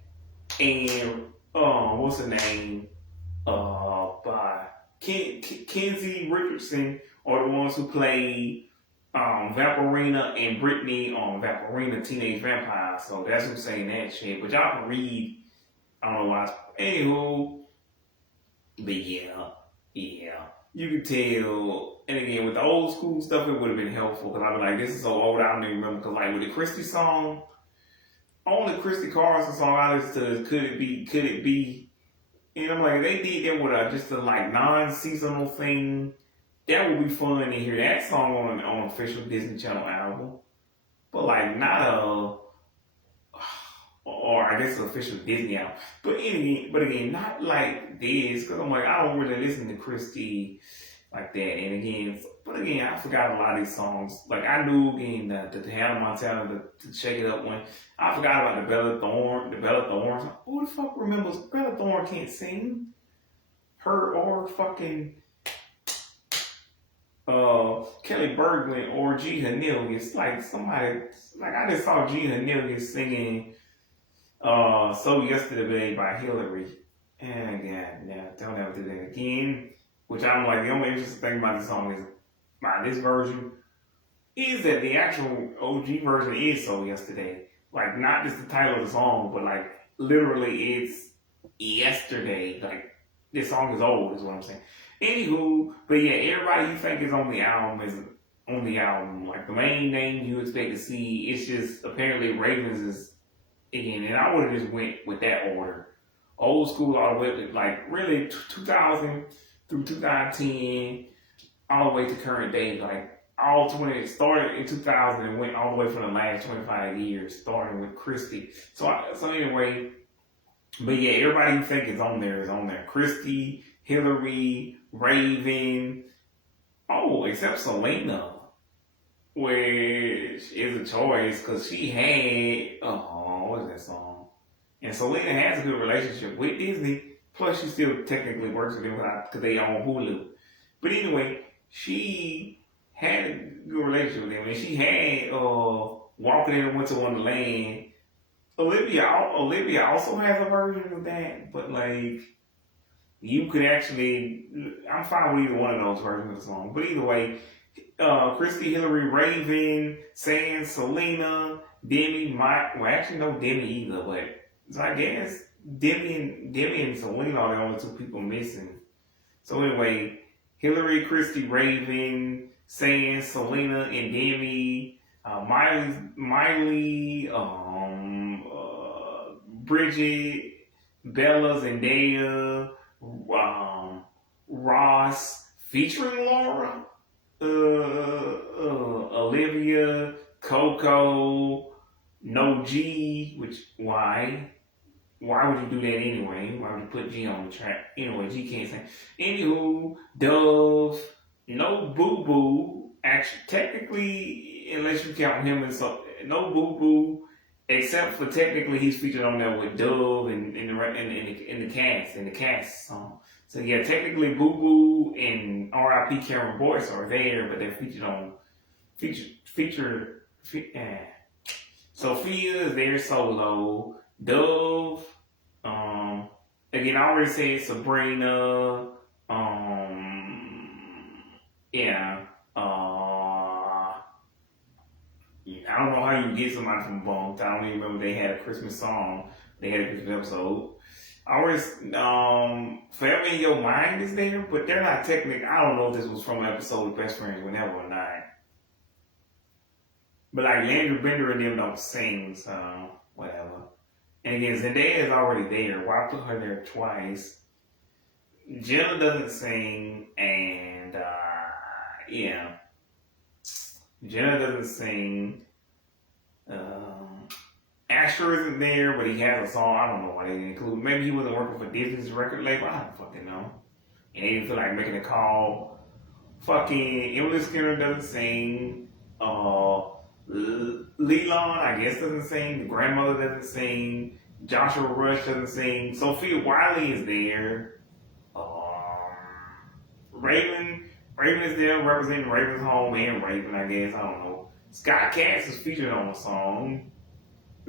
and what's her name? By Kenzie Richardson are the ones who play Vampirina and Brittany on Vampirina Teenage Vampire. So that's who's saying that shit. But y'all can read. I don't know why. Anywho, but yeah. you could tell. And again, with the old school stuff, it would have been helpful because I'd be like, this is so old, I don't even remember. Because like with the Christy song, only Christy Carlson song I listened to is "Could It Be, Could It Be." And I'm like, they did that with just a like non-seasonal thing. That would be fun to hear that song on an official Disney Channel album. But like not or I guess an official Disney album. But again, not like this, because I'm like, I don't really listen to Christy like that. And again, I forgot a lot of these songs. Like I knew again the Hannah Montana, to Shake It Up one. I forgot about the Bella Thorne. Who the fuck remembers Bella Thorne can't sing? Her or fucking Kelly Bergman or G. Hanilgus. Like somebody, like I just saw G. Hanilgus singing So Yesterday by Hillary. And again, yeah, don't ever do that again. Which I'm like, the only interesting thing about this song is, by this version, is that the actual OG version is So Yesterday. Like, not just the title of the song, but like, literally it's yesterday. Like, this song is old, is what I'm saying. Anywho, but yeah, everybody you think is on the album is on the album. Like, the main name you expect to see, it's just, apparently Ravens is, again, and I would have just went with that order. Old school all the way, like, really 2000 through 2010, all the way to current day. Like, it started in 2000 and went all the way for the last 25 years, starting with Christy. So anyway, but yeah, everybody you think is on there is on there. Christy, Hillary, Raven, except Selena, which is a choice because she had, what is that song? And Selena has a good relationship with Disney, plus she still technically works with them because they own Hulu. But anyway, she had a good relationship with them, and she had Walking in the Winter Wonderland. Olivia also has a version of that, but like you could actually, I'm fine with either one of those versions of the song. But either way, Christy, Hillary, Raven, Sans, Selena, Demi, actually no Demi either, but so I guess Demi and Selena are the only two people missing. So anyway, Hillary, Christy, Raven, Sans, Selena, and Demi, Miley, Bridget, Bella, Zendaya, Ross, featuring Laura, Olivia, Coco, No G, which why? Why would you do that anyway? Why would you put G on the track? Anyway, G can't sing. Anywho, Dove, no Boo Boo. Actually, technically, unless you count him and so, no Boo Boo. Except for technically, he's featured on there with Dove and in the cast song. So yeah, technically, Boo Boo and R.I.P. Cameron Boyce are there, but they're featured on Sophia is there solo. Dove, again, I already said Sabrina, I don't know how you get somebody from Bone. I don't even remember they had a Christmas song. They had a Christmas episode. I always, Forever in Your Mind is there, but they're not technically, I don't know if this was from an episode of Best Friends Whenever or not. But like Landry Bender and them don't sing, so whatever. And again, Zendaya is already there. Why put her there twice? Jenna doesn't sing, and Jenna doesn't sing. Asher isn't there, but he has a song. I don't know why they didn't include. Maybe he wasn't working for Disney's record label. I don't fucking know. And they didn't feel like making a call. Fucking Emily Skinner doesn't sing. Leland, I guess, doesn't sing. The grandmother doesn't sing. Joshua Rush doesn't sing. Sophia Wiley is there. Raven is there representing Raven's home and Raven, I guess. I don't know. Scott Cass is featured on the song.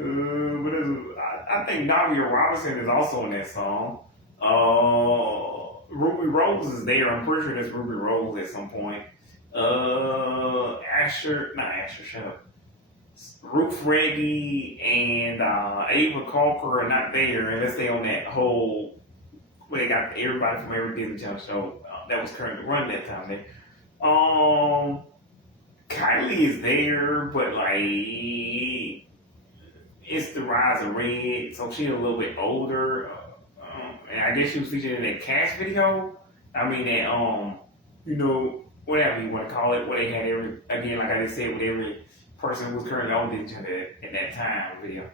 I think Davia Robinson is also in that song. Ruby Rose is there. I'm pretty sure there's Ruby Rose at some point. Shut up. Ruth Reggie and Ava Calker are not there unless they on that whole where they got everybody from every Disney Channel show that was currently running that time there. Kylie is there, but like it's the rise of Red, so she's a little bit older. And I guess she was featured in that Cash video. I mean that whatever you want to call it, where they had every again, like I just said, with every person who was currently on the internet at that time video.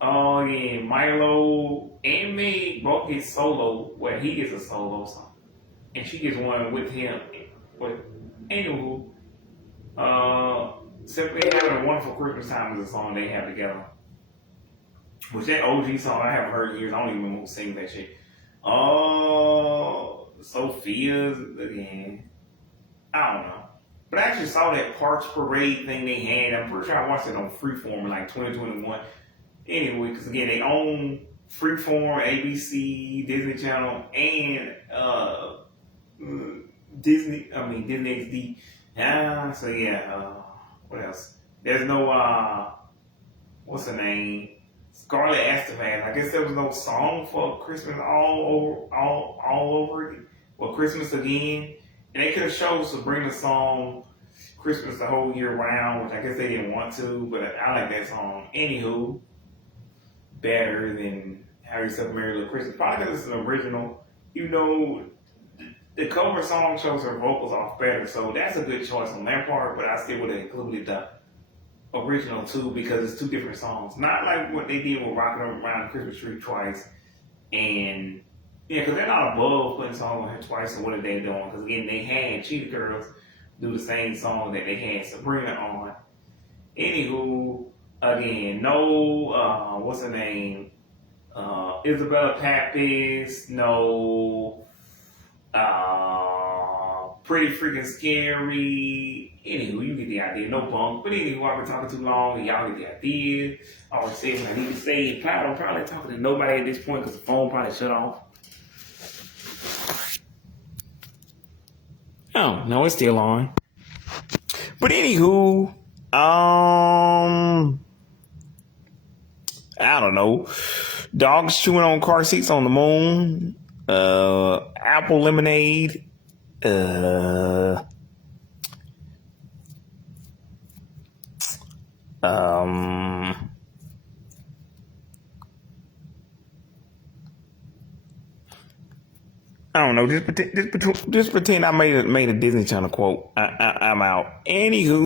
Oh yeah, Milo and Meg both get solo, where he gets a solo song, and she gets one with him. But anywho, simply having a wonderful Christmas time is a song they have together. Which that OG song I haven't heard in years. I don't even remember who sings that shit. Oh, Sophia's again. I don't know. But I actually saw that Parks Parade thing they had. I'm pretty sure I watched it on Freeform in like 2021. Anyway, because again, they own Freeform, ABC, Disney Channel, and Disney XD. So yeah, what else? There's no, what's her name? Scarlett Estevez. I guess there was no song for Christmas all over again. Well, Christmas again. And they could have chose to bring the song Christmas the whole year round, which I guess they didn't want to, but I like that song. Anywho, better than Have Yourself a Merry Little Christmas. Probably because it's an original. You know, the cover song shows her vocals off better, so that's a good choice on that part, but I still would have included the original too because it's two different songs. Not like what they did with Rockin' Around the Christmas Tree twice. And yeah, because they're not above putting songs on here twice, so what are they doing? Because again, they had Cheetah Girls do the same song that they had Sabrina on. Anywho, again, no, what's her name? Isabella Pappas, no, Pretty Freaking Scary. Anywho, you get the idea. No bunk. But anywho, I've been talking too long and y'all get the idea. I always say what I need to say. I'm probably talking to nobody at this point because the phone probably shut off. Oh, no, it's still on. But anywho, I don't know. Dogs chewing on car seats on the moon. Apple lemonade. I don't know. Just pretend I made a Disney Channel quote. I'm out. Anywho.